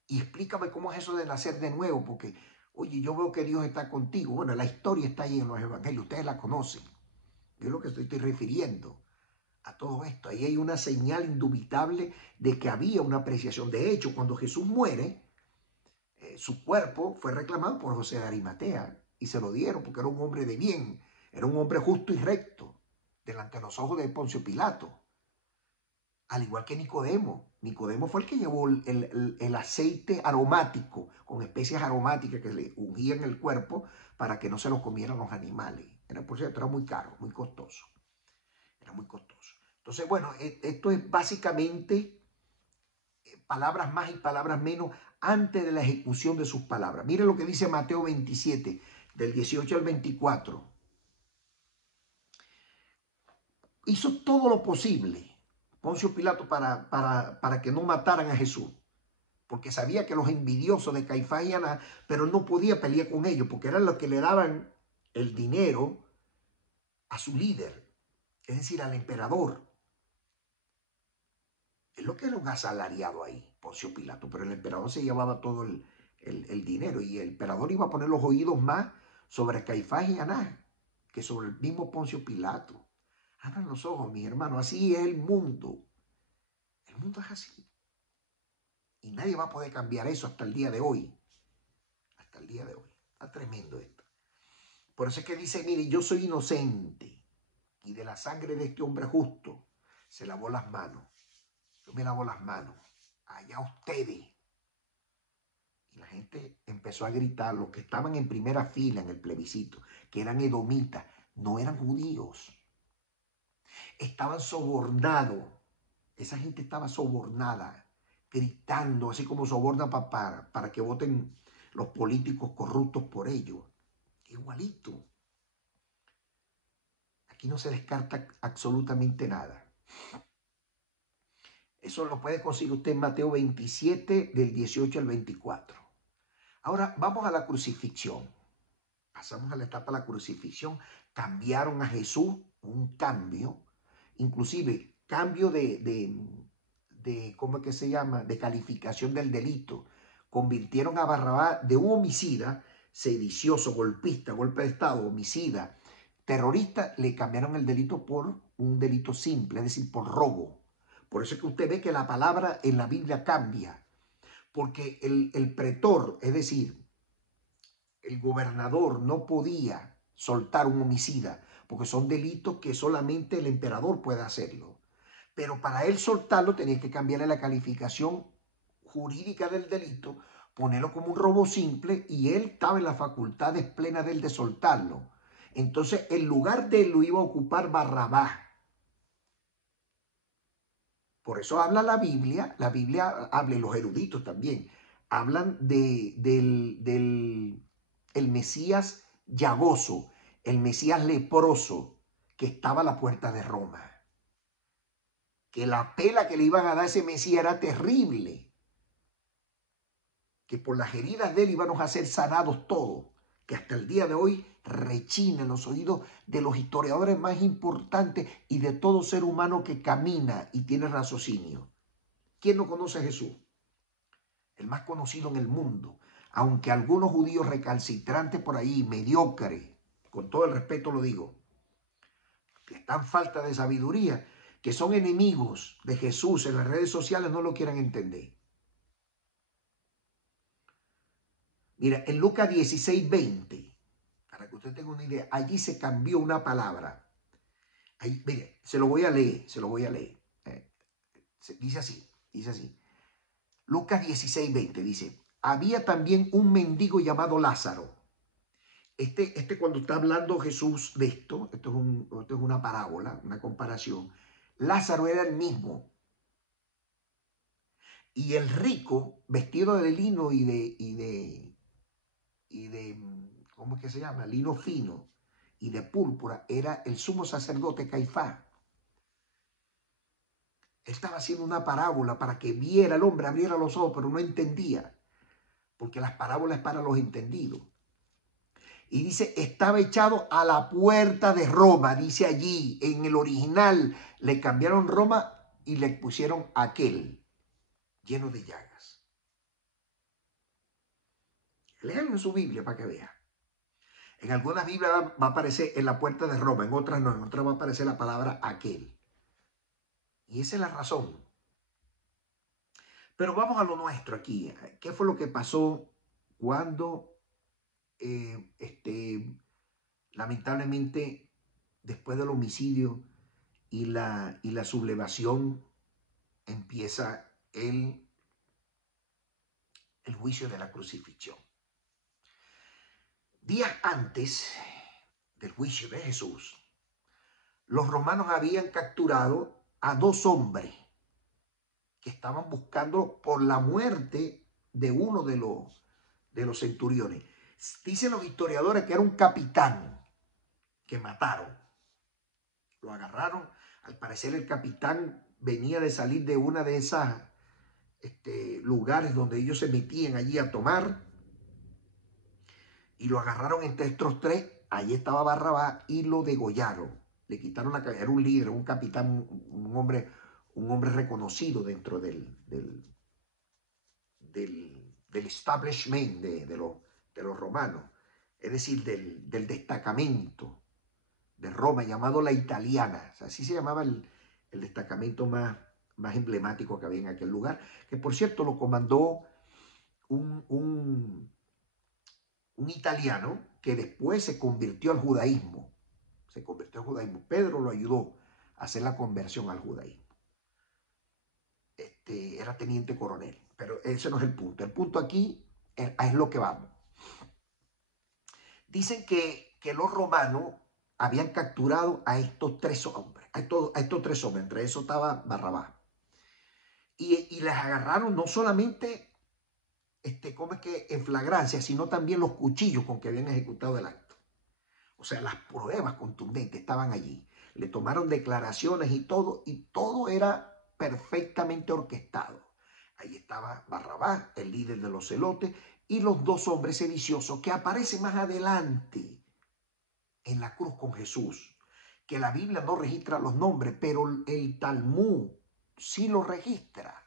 Y explícame cómo es eso de nacer de nuevo, porque, oye, yo veo que Dios está contigo. Bueno, la historia está ahí en los evangelios, ustedes la conocen. Yo es lo que estoy refiriendo a todo esto. Ahí hay una señal indubitable de que había una apreciación. De hecho, cuando Jesús muere, su cuerpo fue reclamado por José de Arimatea y se lo dieron porque era un hombre de bien, era un hombre justo y recto delante de los ojos de Poncio Pilato. Al igual que Nicodemo. Nicodemo fue el que llevó el aceite aromático, con especias aromáticas que le ungían el cuerpo para que no se lo comieran los animales. Por cierto, era muy caro, muy costoso. Era muy costoso. Entonces, bueno, esto es básicamente palabras más y palabras menos antes de la ejecución de sus palabras. Miren lo que dice Mateo 27, del 18 al 24. Hizo todo lo posible Poncio Pilato para que no mataran a Jesús, porque sabía que los envidiosos de Caifás y Anás, pero él no podía pelear con ellos, porque eran los que le daban el dinero a su líder, es decir, al emperador. Es lo que era un asalariado ahí, Poncio Pilato, pero el emperador se llevaba todo el dinero y el emperador iba a poner los oídos más sobre Caifás y Anás que sobre el mismo Poncio Pilato. Abran los ojos, mis hermanos, así es el mundo. El mundo es así. Y nadie va a poder cambiar eso hasta el día de hoy. Hasta el día de hoy. Está tremendo esto. Por eso es que dice, mire, yo soy inocente y de la sangre de este hombre justo se lavó las manos. Yo me lavo las manos. Allá ustedes. Y la gente empezó a gritar, los que estaban en primera fila en el plebiscito, que eran edomitas, no eran judíos. Estaban sobornados. Esa gente estaba sobornada, gritando, así como soborna para que voten los políticos corruptos por ellos. Igualito. Aquí no se descarta absolutamente nada. Eso lo puede conseguir usted en Mateo 27, del 18 al 24. Ahora vamos a la crucifixión. Pasamos a la etapa de la crucifixión. Cambiaron a Jesús, un cambio, inclusive cambio ¿cómo es que se llama? De calificación del delito. Convirtieron a Barrabás de un homicida, sedicioso, golpista, golpe de estado, homicida, terrorista, le cambiaron el delito por un delito simple, es decir, por robo. Por eso es que usted ve que la palabra en la Biblia cambia, porque el pretor, es decir, el gobernador no podía soltar un homicida, porque son delitos que solamente el emperador puede hacerlo. Pero para él soltarlo tenía que cambiarle la calificación jurídica del delito, ponerlo como un robo simple, y él estaba en las facultades plenas de él de soltarlo. Entonces, el lugar de él lo iba a ocupar Barrabás. Por eso habla la Biblia habla, y los eruditos también, hablan del el Mesías llagoso, el Mesías leproso, que estaba a la puerta de Roma. Que la pela que le iban a dar a ese Mesías era terrible. Que por las heridas de él íbamos a ser sanados todos. Que hasta el día de hoy rechina en los oídos de los historiadores más importantes y de todo ser humano que camina y tiene raciocinio. ¿Quién no conoce a Jesús? El más conocido en el mundo. Aunque algunos judíos recalcitrantes por ahí, mediocres, con todo el respeto lo digo, que están falta de sabiduría, que son enemigos de Jesús en las redes sociales, no lo quieran entender. Mira, en Lucas 16:20, para que usted tenga una idea, allí se cambió una palabra. Ahí, mire, se lo voy a leer. Dice así. Lucas 16:20 dice, había también un mendigo llamado Lázaro. Cuando está hablando Jesús de esto es una parábola, una comparación. Lázaro era el mismo. Y el rico, vestido de lino y de, ¿cómo es que se llama? Lino fino y de púrpura, era el sumo sacerdote Caifás. Él estaba haciendo una parábola para que viera el hombre, abriera los ojos, pero no entendía, porque las parábolas es para los entendidos. Y dice, estaba echado a la puerta de Roma, dice allí, en el original le cambiaron Roma y le pusieron aquel, lleno de llagas. Léanlo en su Biblia para que vea. En algunas Biblias va a aparecer en la puerta de Roma, en otras no, en otras va a aparecer la palabra aquel. Y esa es la razón. Pero vamos a lo nuestro aquí. ¿Qué fue lo que pasó cuando, lamentablemente, después del homicidio y la sublevación, empieza el juicio de la crucifixión? Días antes del juicio de Jesús, los romanos habían capturado a dos hombres que estaban buscando por la muerte de uno de los centuriones. Dicen los historiadores que era un capitán que mataron. Lo agarraron. Al parecer el capitán venía de salir de una de esas lugares donde ellos se metían allí a tomar. Y lo agarraron entre estos tres. Allí estaba Barrabás y lo degollaron. Le quitaron la cabeza. Era un líder, un capitán, un hombre reconocido dentro del establishment de los romanos. Es decir, del destacamento de Roma llamado la Italiana. O sea, así se llamaba el destacamento más emblemático que había en aquel lugar. Que por cierto lo comandó un italiano que después se convirtió al judaísmo. Pedro lo ayudó a hacer la conversión al judaísmo. Era teniente coronel, pero ese no es el punto. El punto aquí es lo que vamos. Dicen que los romanos habían capturado a estos tres hombres, entre esos estaba Barrabás. Y les agarraron no solamente ¿cómo es que en flagrancia, sino también los cuchillos con que habían ejecutado el acto. O sea, las pruebas contundentes estaban allí. Le tomaron declaraciones y todo era perfectamente orquestado. Ahí estaba Barrabás, el líder de los celotes, y los dos hombres sediciosos que aparecen más adelante en la cruz con Jesús, que la Biblia no registra los nombres, pero el Talmud sí lo registra.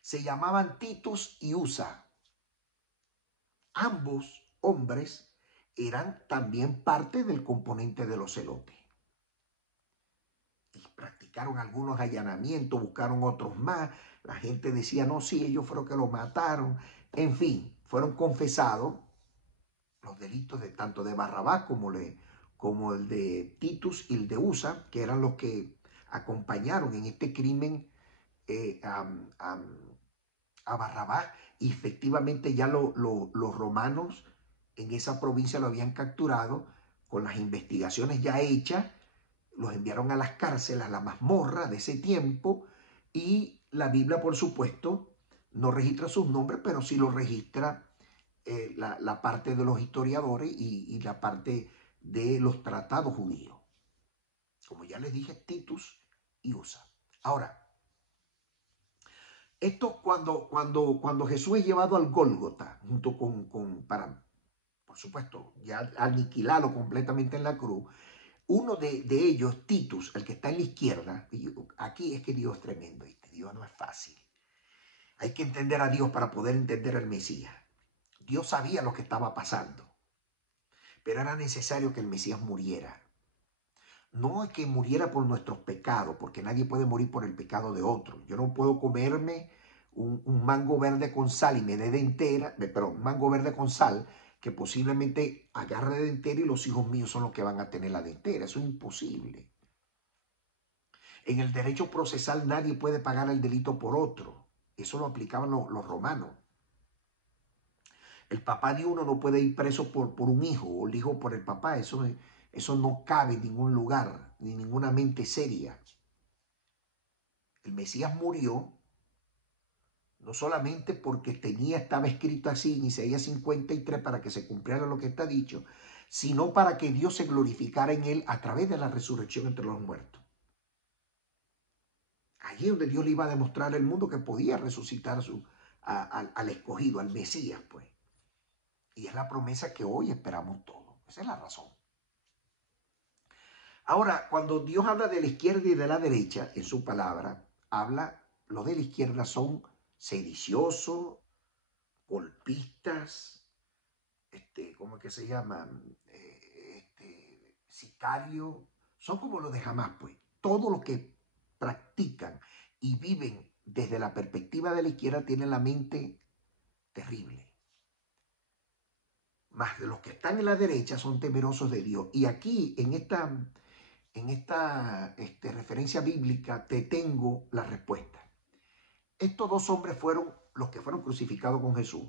Se llamaban Titus y Usa. Ambos hombres eran también parte del componente de los celotes. Y practicaron algunos allanamientos, buscaron otros más. La gente decía, no, sí, ellos fueron que lo mataron. En fin, fueron confesados los delitos de tanto de Barrabás como el de Titus y el de Usa, que eran los que acompañaron en este crimen a Barrabás. Y efectivamente ya los romanos en esa provincia lo habían capturado con las investigaciones ya hechas, los enviaron a las cárceles, a la mazmorra de ese tiempo, y la Biblia, por supuesto, no registra sus nombres, pero sí lo registra la parte de los historiadores y la parte de los tratados judíos. Como ya les dije, Titus y Usa. Ahora, esto cuando Jesús es llevado al Gólgota, junto para, por supuesto, ya aniquilarlo completamente en la cruz, uno de ellos, Titus, el que está en la izquierda, y aquí es que Dios es tremendo, ¿viste? Dios no es fácil. Hay que entender a Dios para poder entender al Mesías. Dios sabía lo que estaba pasando, pero era necesario que el Mesías muriera. No es que muriera por nuestros pecados, porque nadie puede morir por el pecado de otro. Yo no puedo comerme un mango verde con sal y me dé dentera, perdón, un mango verde con sal, que posiblemente agarre dentera y los hijos míos son los que van a tener la dentera. Eso es imposible. En el derecho procesal nadie puede pagar el delito por otro. Eso lo aplicaban los romanos. El papá de uno no puede ir preso por un hijo o el hijo por el papá. Eso no cabe en ningún lugar, ni en ninguna mente seria. El Mesías murió no solamente porque estaba escrito así en Isaías 53 para que se cumpliera lo que está dicho, sino para que Dios se glorificara en él a través de la resurrección entre los muertos. Allí es donde Dios le iba a demostrar al mundo que podía resucitar al escogido, al Mesías, pues. Y es la promesa que hoy esperamos todos. Esa es la razón. Ahora, cuando Dios habla de la izquierda y de la derecha, en su palabra, los de la izquierda son sediciosos, golpistas, ¿cómo es que se llaman? Sicarios. Son como los de Hamás, pues. Todo lo que practican y viven desde la perspectiva de la izquierda tienen la mente terrible. Más de los que están en la derecha son temerosos de Dios. Y aquí, en esta referencia bíblica, te tengo la respuesta. Estos dos hombres fueron los que fueron crucificados con Jesús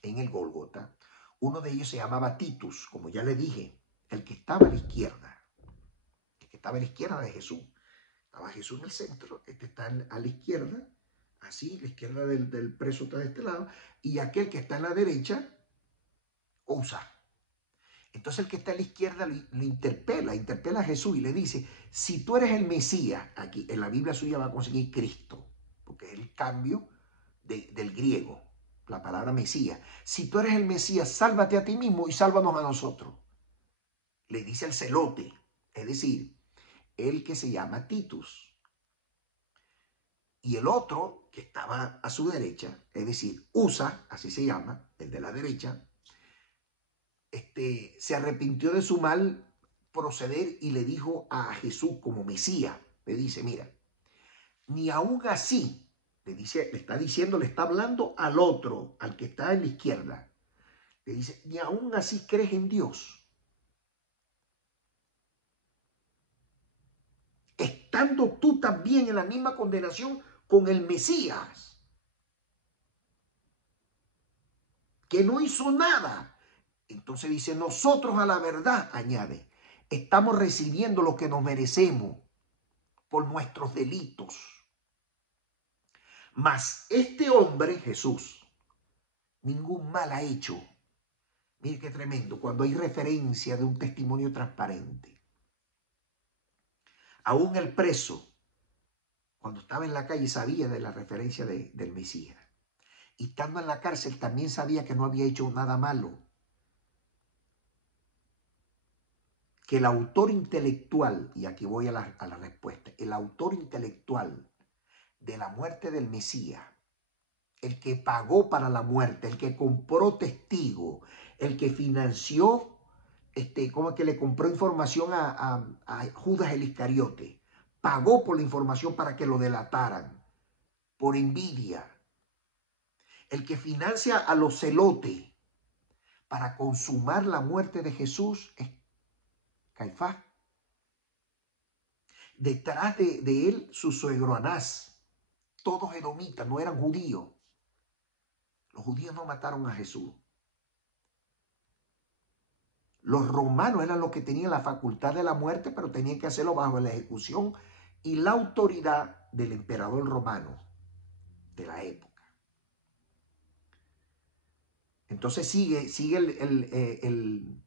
en el Gólgota. Uno de ellos se llamaba Titus, como ya le dije, el que estaba a la izquierda. El que estaba a la izquierda de Jesús. Estaba Jesús en el centro, está a la izquierda, así, la izquierda del preso está de este lado, y aquel que está en la derecha, Usa. Entonces el que está a la izquierda le interpela a Jesús y le dice, si tú eres el Mesías, aquí en la Biblia suya va a conseguir Cristo, porque es el cambio del griego, la palabra Mesías. Si tú eres el Mesías, sálvate a ti mismo y sálvanos a nosotros. Le dice el celote, es decir, el que se llama Titus. Y el otro, que estaba a su derecha, es decir, Usa, así se llama, el de la derecha, se arrepintió de su mal proceder y le dijo a Jesús como Mesías, le dice, mira, ni aún así, le está hablando al otro, al que está en la izquierda, le dice, ni aún así crees en Dios, estando tú también en la misma condenación con el Mesías, que no hizo nada. Entonces dice, nosotros a la verdad, añade, estamos recibiendo lo que nos merecemos por nuestros delitos. Mas este hombre, Jesús, ningún mal ha hecho. Mire qué tremendo, cuando hay referencia de un testimonio transparente. Aún el preso, cuando estaba en la calle, sabía de la referencia del Mesías. Y estando en la cárcel, también sabía que no había hecho nada malo. Que el autor intelectual, y aquí voy a la respuesta, el autor intelectual de la muerte del Mesías, el que pagó para la muerte, el que compró testigo, el que financió como que le compró información a Judas el Iscariote. Pagó por la información para que lo delataran, por envidia. El que financia a los celotes para consumar la muerte de Jesús es Caifás. Detrás de él, su suegro Anás. Todos edomitas, no eran judíos. Los judíos no mataron a Jesús. Los romanos eran los que tenían la facultad de la muerte, pero tenían que hacerlo bajo la ejecución y la autoridad del emperador romano de la época. Entonces sigue el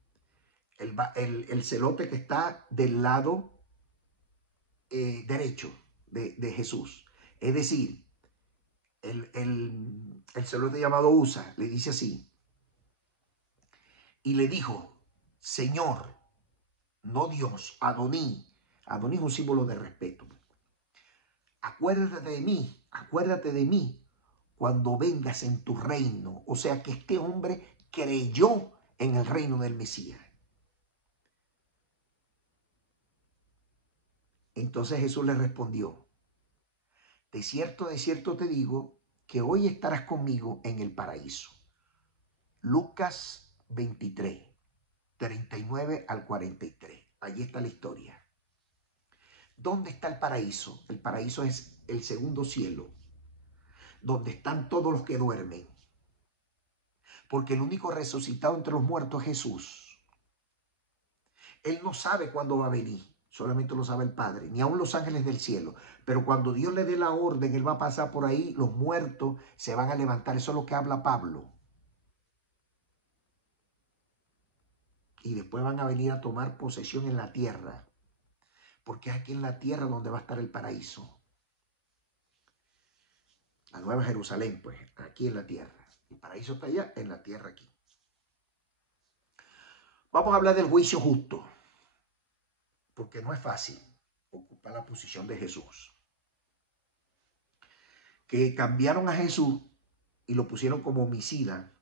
celote que está del lado derecho de Jesús. Es decir, el celote llamado Usa le dice así, y le dijo, Señor, no Dios, Adoní. Adoní es un símbolo de respeto. Acuérdate de mí cuando vengas en tu reino. O sea que este hombre creyó en el reino del Mesías. Entonces Jesús le respondió, de cierto te digo que hoy estarás conmigo en el paraíso. Lucas 23, 39 al 43. Allí está la historia. ¿Dónde está el paraíso? El paraíso es el segundo cielo, donde están todos los que duermen. Porque el único resucitado entre los muertos es Jesús. Él no sabe cuándo va a venir, solamente lo sabe el Padre, ni aun los ángeles del cielo. Pero cuando Dios le dé la orden, Él va a pasar por ahí, los muertos se van a levantar. Eso es lo que habla Pablo. Y después van a venir a tomar posesión en la tierra. Porque es aquí en la tierra donde va a estar el paraíso. La Nueva Jerusalén, pues, aquí en la tierra. El paraíso está allá, en la tierra aquí. Vamos a hablar del juicio justo. Porque no es fácil ocupar la posición de Jesús. Que cambiaron a Jesús y lo pusieron como homicida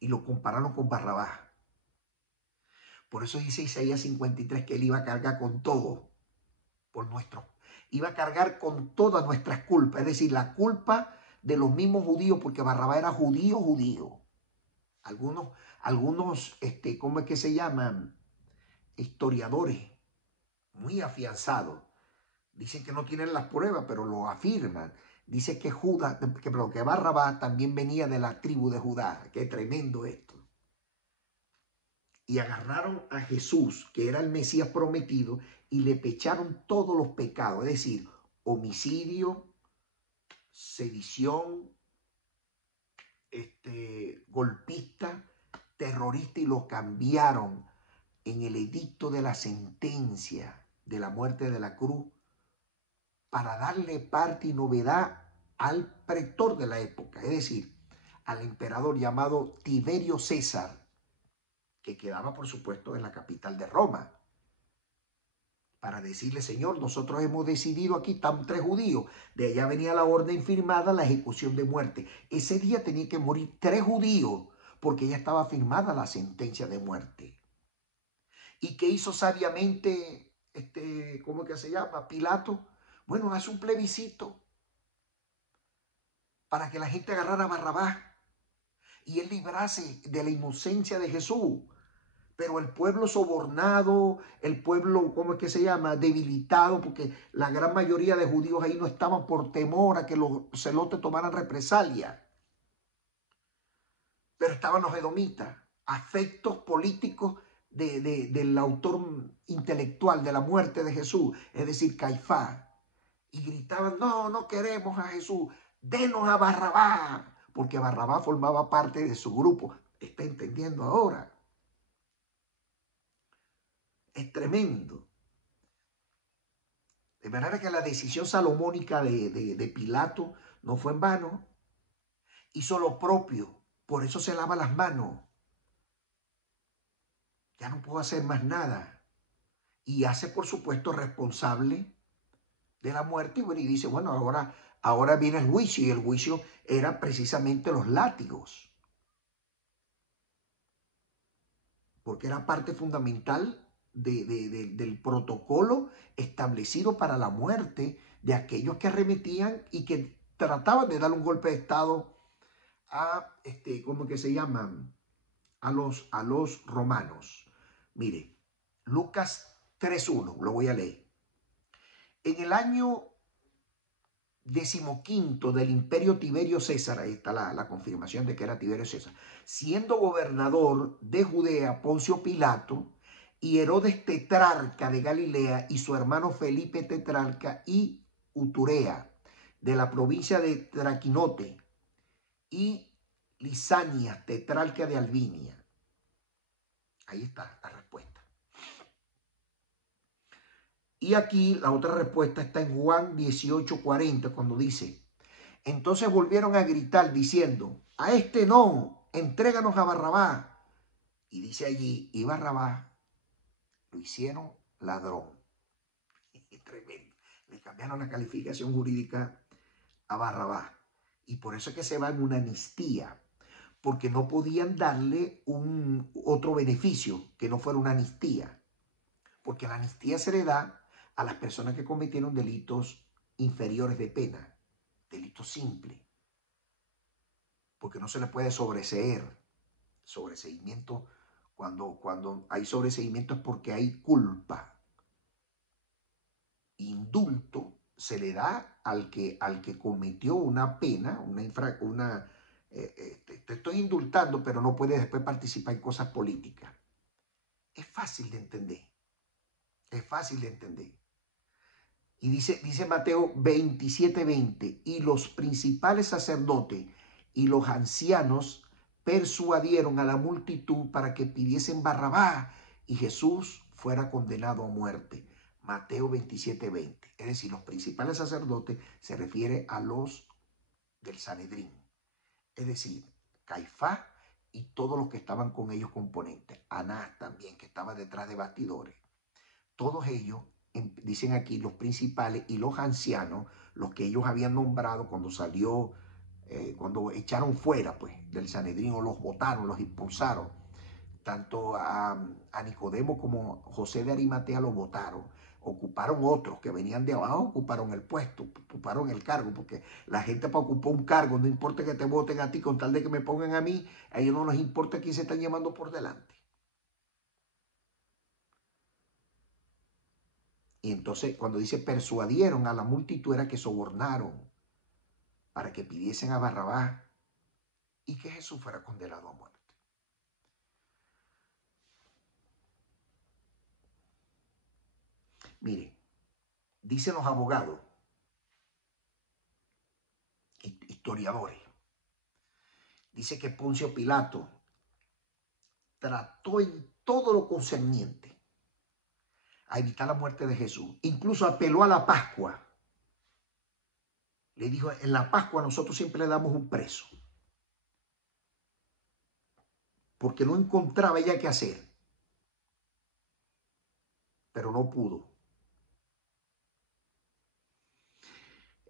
y lo compararon con Barrabás. Por eso dice Isaías 53 que él iba a cargar con todo por nuestro. Iba a cargar con todas nuestras culpas, es decir, la culpa de los mismos judíos, porque Barrabás era judío. Algunos, ¿cómo es que se llaman? Historiadores muy afianzados. Dicen que no tienen las pruebas, pero lo afirman. Dice que que Barrabás también venía de la tribu de Judá. Qué tremendo esto. Y agarraron a Jesús, que era el Mesías prometido, y le pecharon todos los pecados, es decir, homicidio, sedición, golpista, terrorista, y lo cambiaron en el edicto de la sentencia de la muerte de la cruz para darle parte y novedad al pretor de la época, es decir, al emperador llamado Tiberio César, que quedaba, por supuesto, en la capital de Roma, para decirle, Señor, nosotros hemos decidido aquí, están 3 judíos, de allá venía la orden firmada, la ejecución de muerte. Ese día tenía que morir 3 judíos, porque ya estaba firmada la sentencia de muerte. ¿Y qué hizo sabiamente, cómo es que se llama? Pilato. Bueno, hace un plebiscito para que la gente agarrara a Barrabás y él librase de la inocencia de Jesús. Pero el pueblo sobornado, el pueblo, ¿cómo es que se llama? Debilitado, porque la gran mayoría de judíos ahí no estaban por temor a que los celotes tomaran represalia. Pero estaban los edomitas, afectos políticos del autor intelectual de la muerte de Jesús, es decir, Caifás. Y gritaban, no queremos a Jesús, denos a Barrabás, porque Barrabás formaba parte de su grupo. ¿Está entendiendo ahora? Es tremendo. De manera que la decisión salomónica de Pilato no fue en vano. Hizo lo propio. Por eso se lava las manos. Ya no puedo hacer más nada. Y hace, por supuesto, responsable de la muerte. Y dice, bueno, ahora viene el juicio. Y el juicio era precisamente los látigos. porque era parte fundamental del protocolo establecido para la muerte de aquellos que arremetían y que trataban de dar un golpe de estado a, ¿cómo que se llaman? A los romanos. Mire, Lucas 3:1, lo voy a leer. En el año 15º del imperio Tiberio César, ahí está la confirmación de que era Tiberio César, siendo gobernador de Judea Poncio Pilato y Herodes tetrarca de Galilea y su hermano Felipe tetrarca y Uturea de la provincia de Traquinote y Lisania tetrarca de Albinia. Ahí está la respuesta. Y aquí la otra respuesta está en Juan 18:40, cuando dice: entonces volvieron a gritar diciendo: a este no, entréganos a Barrabás. Y dice allí, y Barrabás lo hicieron ladrón. Es tremendo. Le cambiaron la calificación jurídica a Barrabás. Y por eso es que se va en una amnistía, porque no podían darle otro beneficio que no fuera una amnistía. Porque la amnistía se le da a las personas que cometieron delitos inferiores de pena, delitos simples, porque no se le puede sobreseer. Sobreseimiento, cuando hay sobreseimiento es porque hay culpa. Indulto se le da al que cometió una pena, te estoy indultando, pero no puedes después participar en cosas políticas. Es fácil de entender. Es fácil de entender. Y dice Mateo 27:20, y los principales sacerdotes y los ancianos persuadieron a la multitud para que pidiesen Barrabás y Jesús fuera condenado a muerte. Mateo 27:20. Es decir, los principales sacerdotes se refiere a los del Sanedrín. Es decir, Caifás y todos los que estaban con ellos componentes. Anás también, que estaba detrás de bastidores. Todos ellos, dicen aquí, los principales y los ancianos, los que ellos habían nombrado cuando salió, cuando echaron fuera pues del Sanedrín, o los votaron, los expulsaron. Tanto a Nicodemo como José de Arimatea los votaron. Ocuparon otros que venían de abajo, ocuparon el puesto, ocuparon el cargo, porque la gente para ocupar un cargo, no importa que te voten a ti, con tal de que me pongan a mí, a ellos no les importa quién se están llevando por delante. Y entonces cuando dice persuadieron a la multitud, era que sobornaron para que pidiesen a Barrabás y que Jesús fuera condenado a muerte. Mire, dicen los abogados, historiadores, dice que Poncio Pilato trató en todo lo concerniente a evitar la muerte de Jesús. Incluso apeló a la Pascua. Le dijo, en la Pascua nosotros siempre le damos un preso, porque no encontraba ella qué hacer, pero no pudo.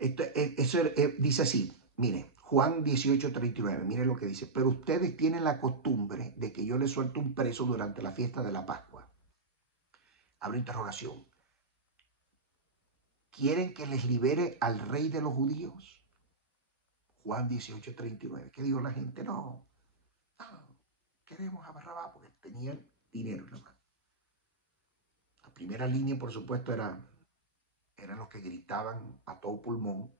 Eso dice así, mire, Juan 18:39, mire lo que dice: pero ustedes tienen la costumbre de que yo les suelto un preso durante la fiesta de la Pascua. Abro interrogación. ¿Quieren que les libere al rey de los judíos? Juan 18:39. ¿Qué dijo la gente? No, queremos a Barrabás, porque tenían dinero, hermano. La primera línea, por supuesto, eran los que gritaban a todo pulmón,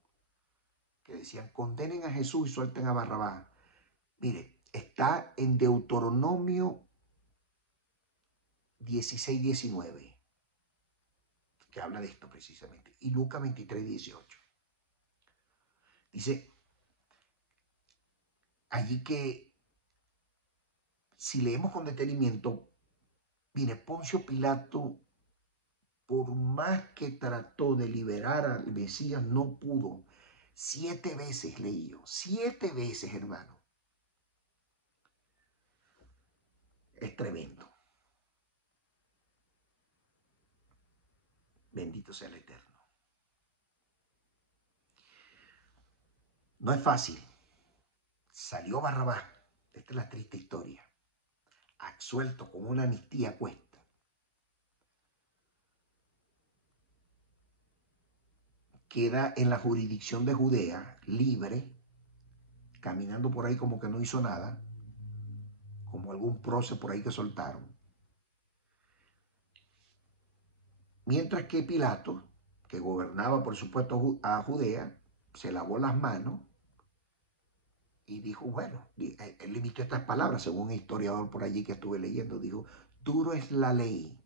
que decían, condenen a Jesús y suelten a Barrabás. Mire, está en Deuteronomio 16:19, que habla de esto precisamente, y Lucas 23:18. Dice allí que, si leemos con detenimiento, mire, Poncio Pilato, por más que trató de liberar al Mesías, no pudo. 7 veces leí yo, 7 veces, hermano. Es tremendo. Bendito sea el Eterno. No es fácil. Salió Barrabás. Esta es la triste historia. absuelto con una amnistía cuesta. Queda en la jurisdicción de Judea, libre, caminando por ahí como que no hizo nada, como algún prócer por ahí que soltaron. Mientras que Pilato, que gobernaba por supuesto a Judea, se lavó las manos y dijo, bueno, él limitó estas palabras, según un historiador por allí que estuve leyendo, dijo, duro es la ley,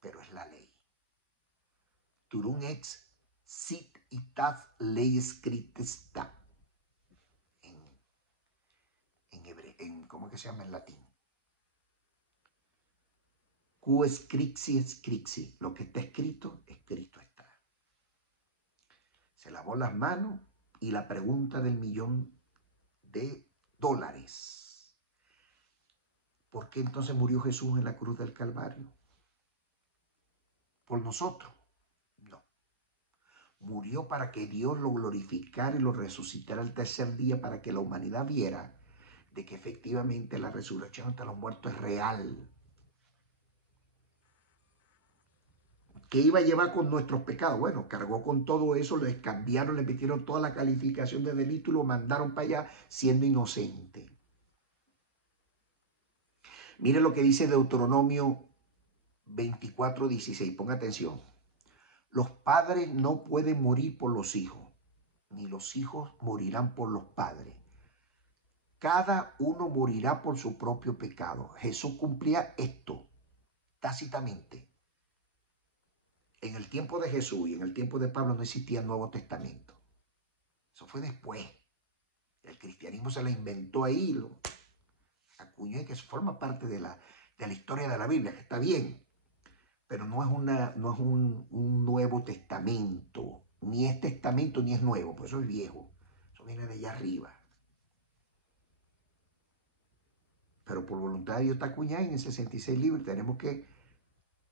pero es la ley. Turum ex sit itat ley escrita está. En hebreo, ¿cómo es que se llama en latín? Q scripsi scripsi. Lo que está escrito, escrito está. Se lavó las manos y la pregunta del $1.000.000. ¿Por qué entonces murió Jesús en la cruz del Calvario? ¿Por nosotros? No. Murió para que Dios lo glorificara y lo resucitara al tercer día para que la humanidad viera de que efectivamente la resurrección entre los muertos es real. ¿Qué iba a llevar con nuestros pecados? Bueno, cargó con todo eso, les cambiaron, le metieron toda la calificación de delito y lo mandaron para allá siendo inocente. Mire lo que dice Deuteronomio 24:16. Ponga atención. Los padres no pueden morir por los hijos, ni los hijos morirán por los padres. Cada uno morirá por su propio pecado. Jesús cumplía esto tácitamente. En el tiempo de Jesús y en el tiempo de Pablo no existía el Nuevo Testamento. Eso fue después. El cristianismo se la inventó ahí, lo acuñó y que forma parte de la historia de la Biblia, que está bien, pero no es un Nuevo Testamento. Ni es testamento ni es nuevo, por eso es viejo. Eso viene de allá arriba. Pero por voluntad de Dios está acuñado en 66 libros. Tenemos que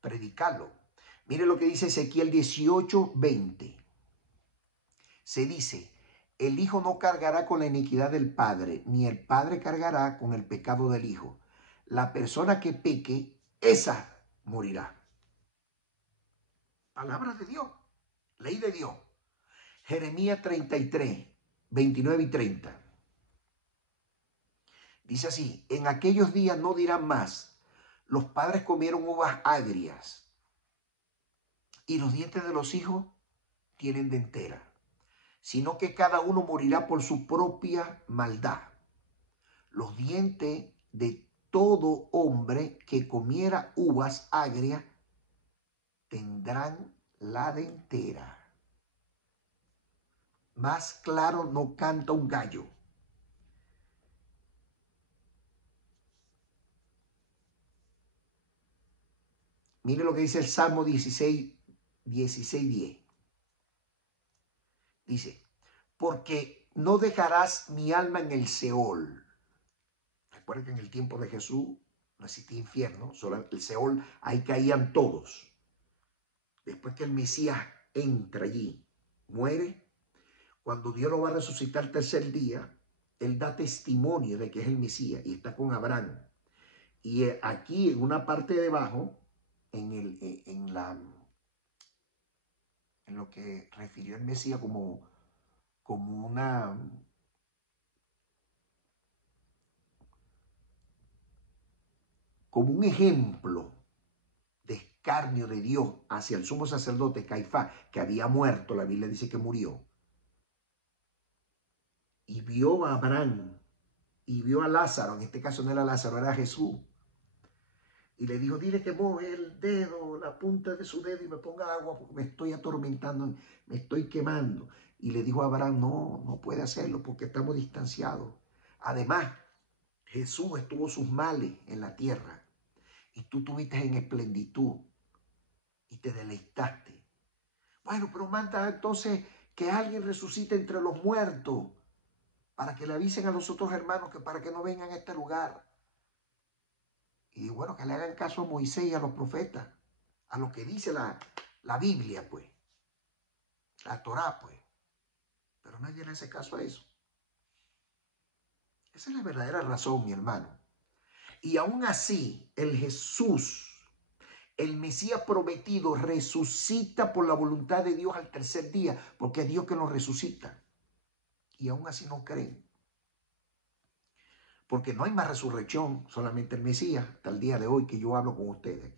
predicarlo. Mire lo que dice Ezequiel 18:20. Se dice, el hijo no cargará con la iniquidad del padre, ni el padre cargará con el pecado del hijo. La persona que peque, esa morirá. Palabra de Dios, ley de Dios. Jeremías 33:29-30. Dice así, en aquellos días no dirán más, los padres comieron uvas agrias y los dientes de los hijos tienen dentera, sino que cada uno morirá por su propia maldad. Los dientes de todo hombre que comiera uvas agrias tendrán la dentera. Más claro no canta un gallo. Mire lo que dice el Salmo 16:10. Dice, porque no dejarás mi alma en el Seol. Recuerden que en el tiempo de Jesús no existía infierno, solo el Seol, ahí caían todos. Después que el Mesías entra allí, muere, cuando Dios lo va a resucitar el tercer día, él da testimonio de que es el Mesías y está con Abraham. Y aquí en una parte de abajo, en lo que refirió el Mesías como un ejemplo de escarnio de Dios hacia el sumo sacerdote Caifás, que había muerto, la Biblia dice que murió, y vio a Abraham, y vio a Lázaro, en este caso no era Lázaro, era Jesús, y le dijo, dile que moje el dedo, la punta de su dedo y me ponga agua porque me estoy atormentando, me estoy quemando. Y le dijo a Abraham, no puede hacerlo porque estamos distanciados. Además, Jesús estuvo sus males en la tierra y tú tuviste en esplenitud y te deleitaste. Bueno, pero manda entonces que alguien resucite entre los muertos para que le avisen a los otros hermanos que para que no vengan a este lugar. Y bueno, que le hagan caso a Moisés y a los profetas, a lo que dice la Biblia, pues, la Torá, pues. Pero nadie le hace caso a eso. Esa es la verdadera razón, mi hermano. Y aún así, el Jesús, el Mesías prometido, resucita por la voluntad de Dios al tercer día, porque es Dios que nos resucita. Y aún así no creen. Porque no hay más resurrección, solamente el Mesías, hasta el día de hoy que yo hablo con ustedes.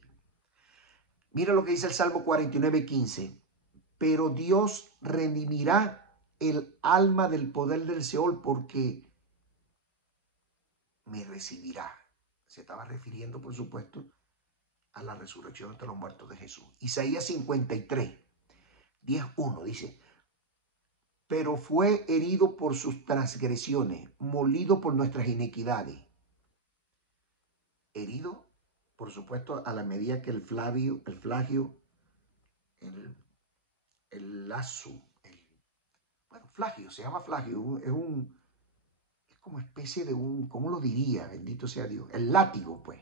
Mira lo que dice el Salmo 49:15. Pero Dios redimirá el alma del poder del Seol porque me recibirá. Se estaba refiriendo, por supuesto, a la resurrección entre los muertos de Jesús. Isaías 53:10-1 dice: pero fue herido por sus transgresiones, molido por nuestras iniquidades. Herido, por supuesto, a la medida que el flagio, el lazo, flagio, se llama flagio, es como especie de ¿cómo lo diría? Bendito sea Dios. El látigo, pues.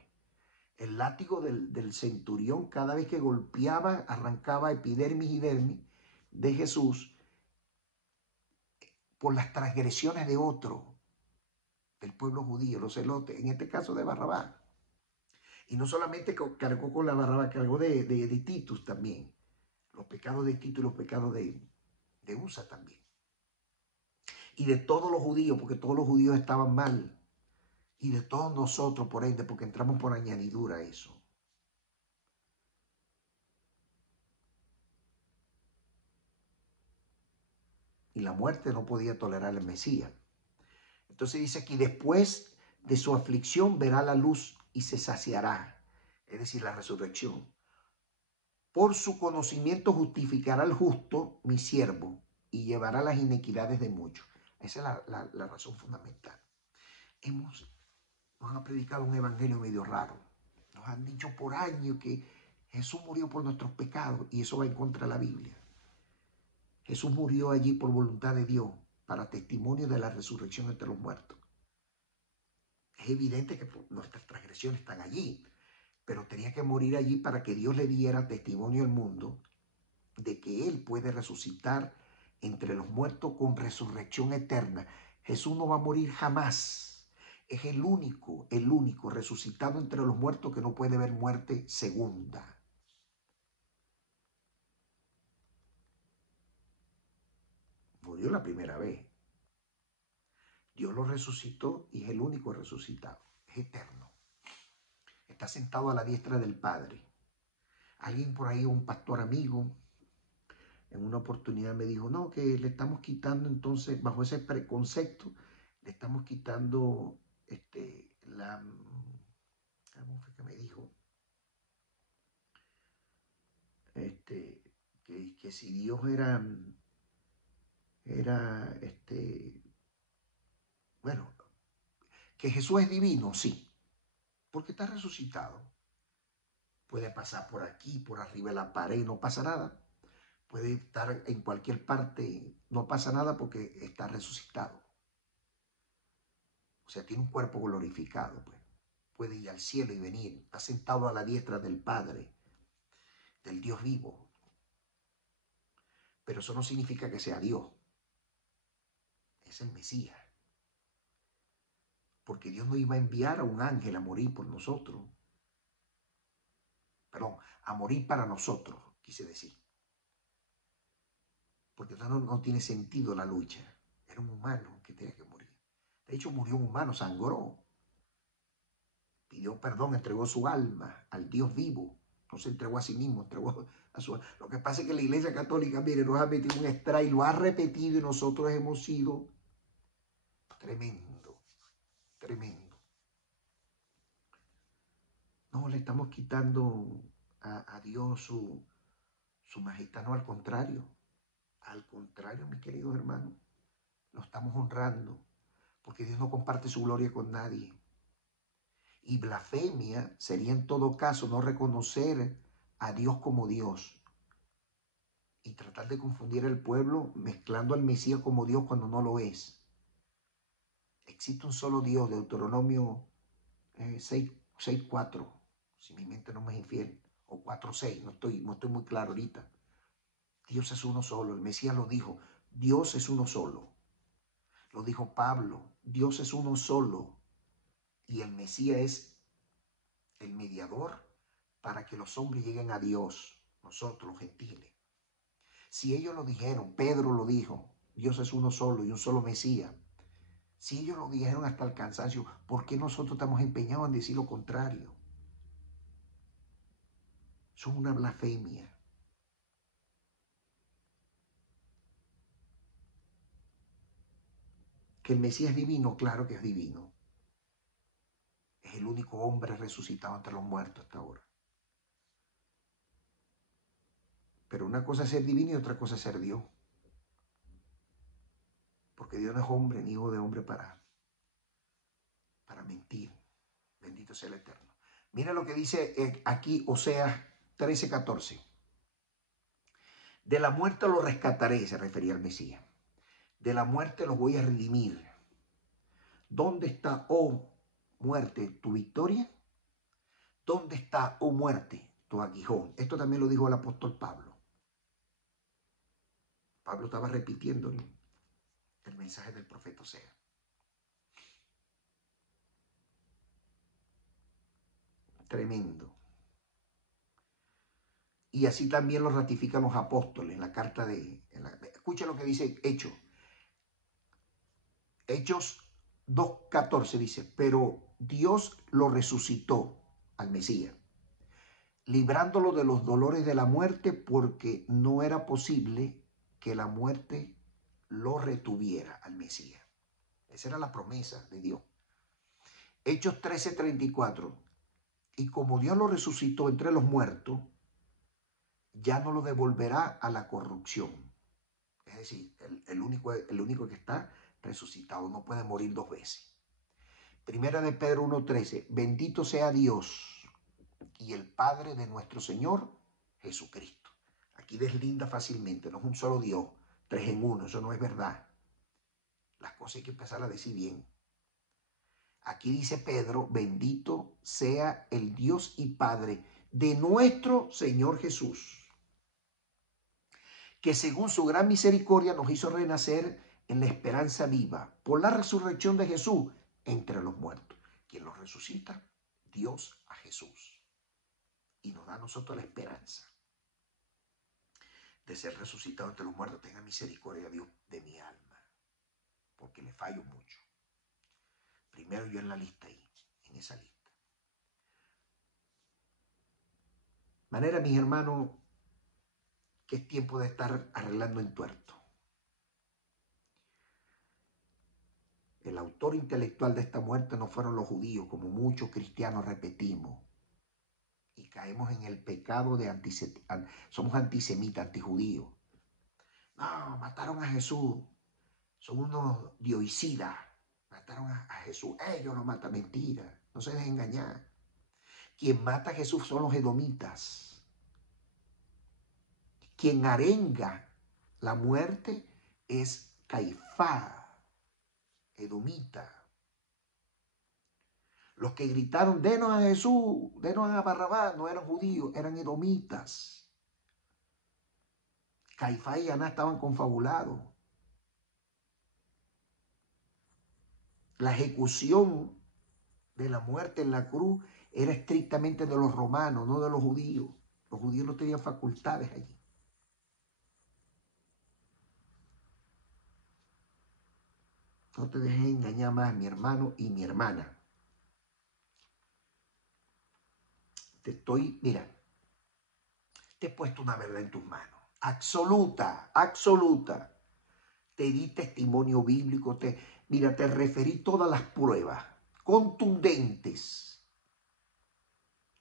El látigo del centurión, cada vez que golpeaba, arrancaba epidermis y dermis de Jesús por las transgresiones de otro, del pueblo judío, los celotes, en este caso de Barrabás. Y no solamente cargó con la Barrabás, cargó de Titus también. Los pecados de Titus y los pecados de Usa también. Y de todos los judíos, porque todos los judíos estaban mal. Y de todos nosotros, por ende, porque entramos por añadidura a eso. Y la muerte no podía tolerar el Mesías. Entonces dice aquí, después de su aflicción verá la luz y se saciará. Es decir, la resurrección. Por su conocimiento justificará al justo, mi siervo, y llevará las iniquidades de muchos. Esa es la razón fundamental. Nos han predicado un evangelio medio raro. Nos han dicho por años que Jesús murió por nuestros pecados y eso va en contra de la Biblia. Jesús murió allí por voluntad de Dios para testimonio de la resurrección entre los muertos. Es evidente que nuestras transgresiones están allí, pero tenía que morir allí para que Dios le diera testimonio al mundo de que Él puede resucitar entre los muertos con resurrección eterna. Jesús no va a morir jamás. Es el único resucitado entre los muertos que no puede ver muerte segunda. Murió la primera vez. Dios lo resucitó y es el único resucitado. Es eterno. Está sentado a la diestra del Padre. Alguien por ahí, un pastor amigo, en una oportunidad me dijo, no, que le estamos quitando entonces, bajo ese preconcepto, le estamos quitando ¿cómo fue que me dijo? Que si Dios bueno, que Jesús es divino, sí, porque está resucitado. Puede pasar por aquí, por arriba de la pared, no pasa nada. Puede estar en cualquier parte, no pasa nada porque está resucitado. O sea, tiene un cuerpo glorificado, pues. Puede ir al cielo y venir. Está sentado a la diestra del Padre, del Dios vivo. Pero eso no significa que sea Dios. Es el Mesías. Porque Dios no iba a enviar a un ángel a morir por nosotros. Perdón, a morir para nosotros, quise decir. Porque no tiene sentido la lucha. Era un humano que tenía que morir. De hecho, murió un humano, sangró. Pidió perdón, entregó su alma al Dios vivo. No se entregó a sí mismo, entregó a su alma. Lo que pasa es que la Iglesia Católica, mire, nos ha metido un extra y lo ha repetido y nosotros hemos sido tremendo, tremendo. No, le estamos quitando a Dios su majestad, no, al contrario. Al contrario, mis queridos hermanos, lo estamos honrando porque Dios no comparte su gloria con nadie. Y blasfemia sería en todo caso no reconocer a Dios como Dios y tratar de confundir al pueblo mezclando al Mesías como Dios cuando no lo es. Existe un solo Dios, Deuteronomio 6:4, si mi mente no me es infiel, o 4:6, no estoy muy claro ahorita. Dios es uno solo, el Mesías lo dijo, Dios es uno solo. Lo dijo Pablo, Dios es uno solo y el Mesías es el mediador para que los hombres lleguen a Dios, nosotros los gentiles. Si ellos lo dijeron, Pedro lo dijo, Dios es uno solo y un solo Mesías. Si ellos lo dijeron hasta el cansancio, ¿por qué nosotros estamos empeñados en decir lo contrario? Eso es una blasfemia. Que el Mesías es divino, claro que es divino. Es el único hombre resucitado entre los muertos hasta ahora. Pero una cosa es ser divino y otra cosa es ser Dios. Porque Dios no es hombre ni hijo de hombre para mentir. Bendito sea el Eterno. Mira lo que dice aquí Oseas 13:14. De la muerte los rescataré, se refería al Mesías. De la muerte los voy a redimir. ¿Dónde está, oh muerte, tu victoria? ¿Dónde está, oh muerte, tu aguijón? Esto también lo dijo el apóstol Pablo. Pablo estaba repitiendo el mensaje del profeta Oseas. Tremendo. Y así también lo ratifican los apóstoles en la carta escucha lo que dice Hechos. Hechos 2:14 dice, pero Dios lo resucitó al Mesías, librándolo de los dolores de la muerte, porque no era posible que la muerte lo retuviera al Mesías. Esa era la promesa de Dios. Hechos 13:34. Y como Dios lo resucitó entre los muertos, ya no lo devolverá a la corrupción. Es decir, el único que está resucitado no puede morir dos veces. Primera de Pedro 1:13. Bendito sea Dios y el Padre de nuestro Señor Jesucristo. Aquí deslinda fácilmente, no es un solo Dios, tres en uno, eso no es verdad. Las cosas hay que empezar a decir bien. Aquí dice Pedro, bendito sea el Dios y Padre de nuestro Señor Jesús, que según su gran misericordia nos hizo renacer en la esperanza viva por la resurrección de Jesús entre los muertos. Quien los resucita, Dios a Jesús. Y nos da a nosotros la esperanza de ser resucitado entre los muertos. Tenga misericordia, Dios, de mi alma, porque le fallo mucho. Primero yo en la lista ahí, en esa lista. De manera, mis hermanos, que es tiempo de estar arreglando entuerto. El autor intelectual de esta muerte no fueron los judíos, como muchos cristianos repetimos. Y caemos en el pecado de somos antisemitas, antijudíos. No, mataron a Jesús. Son unos dioicidas. Mataron a Jesús. Ellos no matan, mentira. No se dejen engañar. Quien mata a Jesús son los edomitas. Quien arenga la muerte es Caifás, edomita. Los que gritaron, denos a Jesús, denos a Barrabás, no eran judíos, eran edomitas. Caifás y Anás estaban confabulados. La ejecución de la muerte en la cruz era estrictamente de los romanos, no de los judíos. Los judíos no tenían facultades allí. No te dejes engañar más, mi hermano y mi hermana. Mira, te he puesto una verdad en tus manos. Absoluta, absoluta. Te di testimonio bíblico, mira, te referí todas las pruebas contundentes,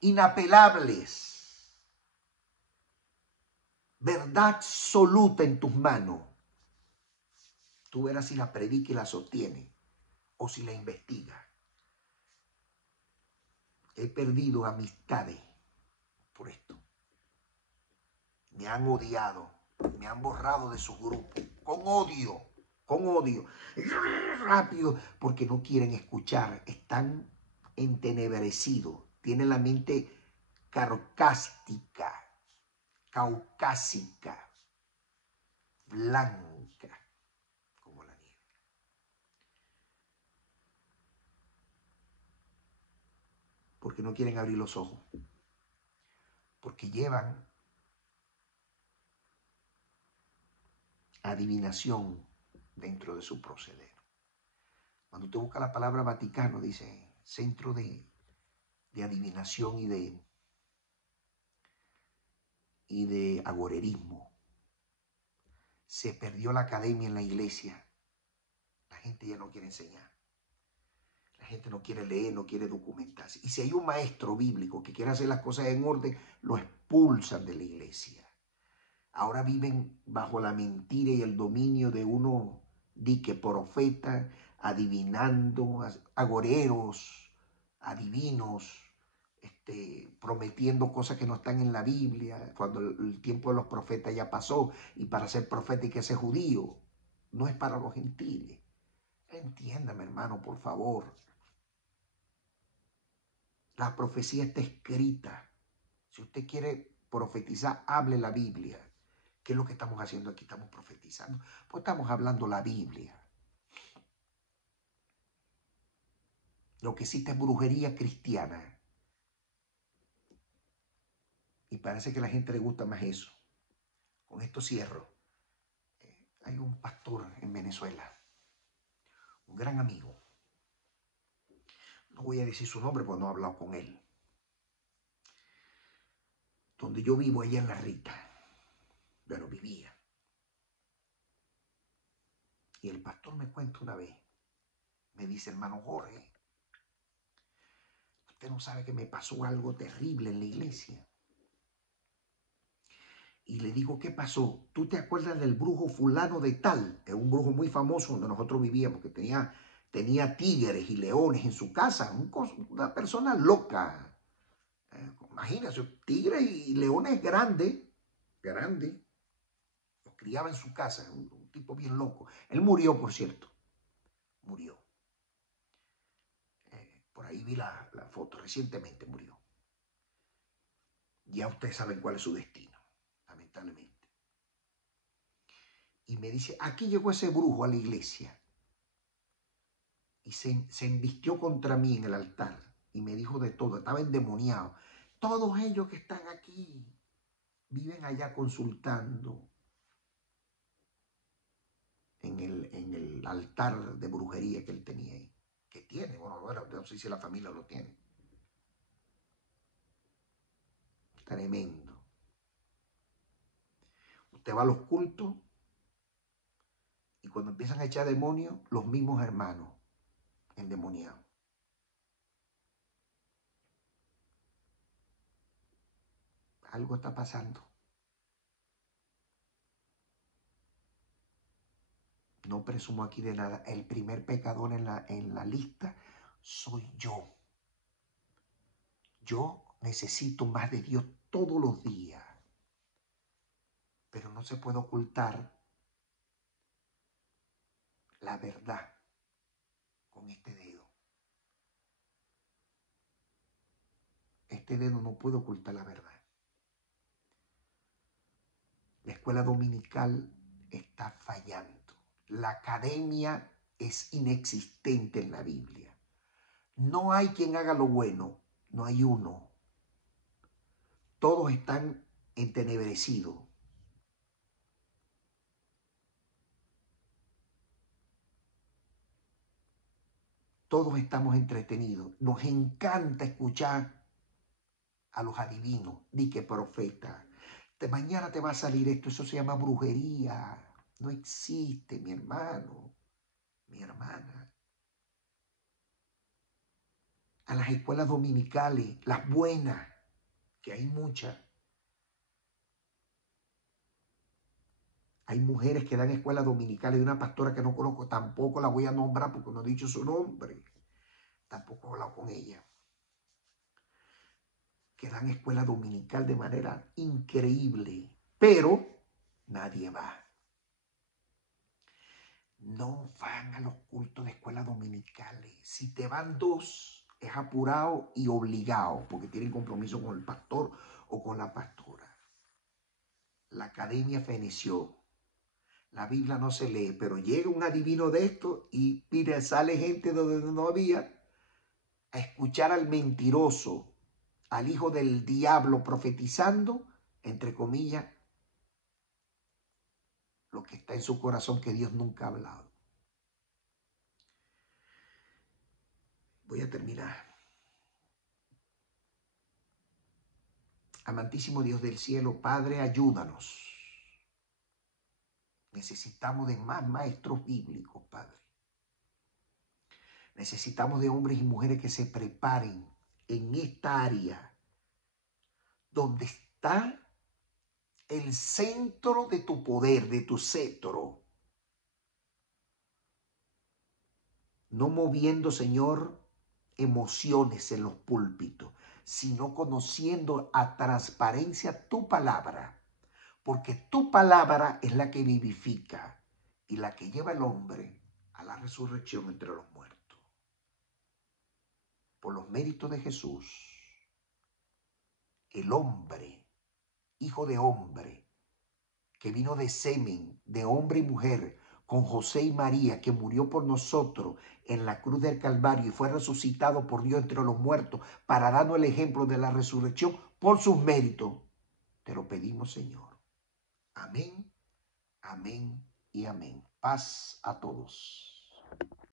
inapelables, verdad absoluta en tus manos. Tú verás si la predica y la sostiene o si la investiga. He perdido amistades por esto. Me han odiado, me han borrado de su grupo, con odio. Rápido, porque no quieren escuchar, están entenebrecidos, tienen la mente caucásica, blanca, como la nieve. porque no quieren abrir los ojos, porque llevan adivinación dentro de su proceder. Cuando usted busca la palabra Vaticano, dice centro de adivinación y de agorerismo. Se perdió la academia en la iglesia. La gente ya no quiere enseñar. La gente no quiere leer, no quiere documentarse. Y si hay un maestro bíblico que quiere hacer las cosas en orden, lo expulsan de la iglesia. Ahora viven bajo la mentira y el dominio de uno dique profeta, adivinando, agoreros, adivinos, prometiendo cosas que no están en la Biblia, cuando el tiempo de los profetas ya pasó, y para ser profeta hay que ser judío, no es para los gentiles. Entiéndame, hermano, por favor. La profecía está escrita. Si usted quiere profetizar, hable la Biblia. ¿Qué es lo que estamos haciendo aquí? Estamos profetizando. Pues estamos hablando la Biblia. Lo que existe es brujería cristiana. Y parece que a la gente le gusta más eso. Con esto cierro. Hay un pastor en Venezuela, un gran amigo. No voy a decir su nombre porque no he hablado con él. Donde yo vivo, allá en La Rita. Pero vivía. Y el pastor me cuenta una vez. Me dice, hermano Jorge, usted no sabe que me pasó algo terrible en la iglesia. Y le digo, ¿qué pasó? ¿Tú te acuerdas del brujo fulano de tal? Es un brujo muy famoso donde nosotros vivíamos, que tenía tigres y leones en su casa. Una persona loca. Imagínese, tigres y leones grandes. Los criaba en su casa. Un tipo bien loco. Él murió, por cierto. Murió. Por ahí vi la foto. Recientemente murió. Ya ustedes saben cuál es su destino, lamentablemente. Y me dice, aquí llegó ese brujo a la iglesia y se embistió contra mí en el altar y me dijo de todo, estaba endemoniado. Todos ellos que están aquí viven allá consultando en el altar de brujería que él tenía ahí. Que tiene, bueno, no sé si la familia lo tiene. Tremendo. Usted va a los cultos y cuando empiezan a echar demonios, los mismos hermanos endemoniados. Algo está pasando. No presumo aquí de nada. El primer pecador en la lista soy yo. Yo necesito más de Dios todos los días. Pero no se puede ocultar la verdad con este dedo. Este dedo no puede ocultar la verdad. La escuela dominical está fallando. La academia es inexistente en la Biblia. No hay quien haga lo bueno. No hay uno. Todos están entenebrecidos. Todos estamos entretenidos. Nos encanta escuchar a los adivinos. Di que profeta. Mañana te va a salir esto. Eso se llama brujería. No existe, mi hermano, mi hermana. A las escuelas dominicales, las buenas, que hay muchas. Hay mujeres que dan escuelas dominicales. Hay una pastora que no conozco, tampoco la voy a nombrar porque no he dicho su nombre. Tampoco he hablado con ella. Que dan escuela dominical de manera increíble, pero nadie va. No van a los cultos de escuelas dominicales. Si te van dos, es apurado y obligado, porque tienen compromiso con el pastor o con la pastora. La academia feneció. La Biblia no se lee, pero llega un adivino de esto y mira, sale gente donde no había a escuchar al mentiroso, al hijo del diablo profetizando, entre comillas, lo que está en su corazón que Dios nunca ha hablado. Voy a terminar. Amantísimo Dios del cielo, Padre, ayúdanos. Necesitamos de más maestros bíblicos, Padre. Necesitamos de hombres y mujeres que se preparen en esta área donde está el centro de tu poder, de tu cetro. No moviendo, Señor, emociones en los púlpitos, sino conociendo a transparencia tu palabra, porque tu palabra es la que vivifica y la que lleva al hombre a la resurrección entre los muertos. Por los méritos de Jesús, el hombre, hijo de hombre, que vino de semen, de hombre y mujer, con José y María, que murió por nosotros en la cruz del Calvario y fue resucitado por Dios entre los muertos para darnos el ejemplo de la resurrección por sus méritos. Te lo pedimos, Señor. Amén, amén y amén. Paz a todos.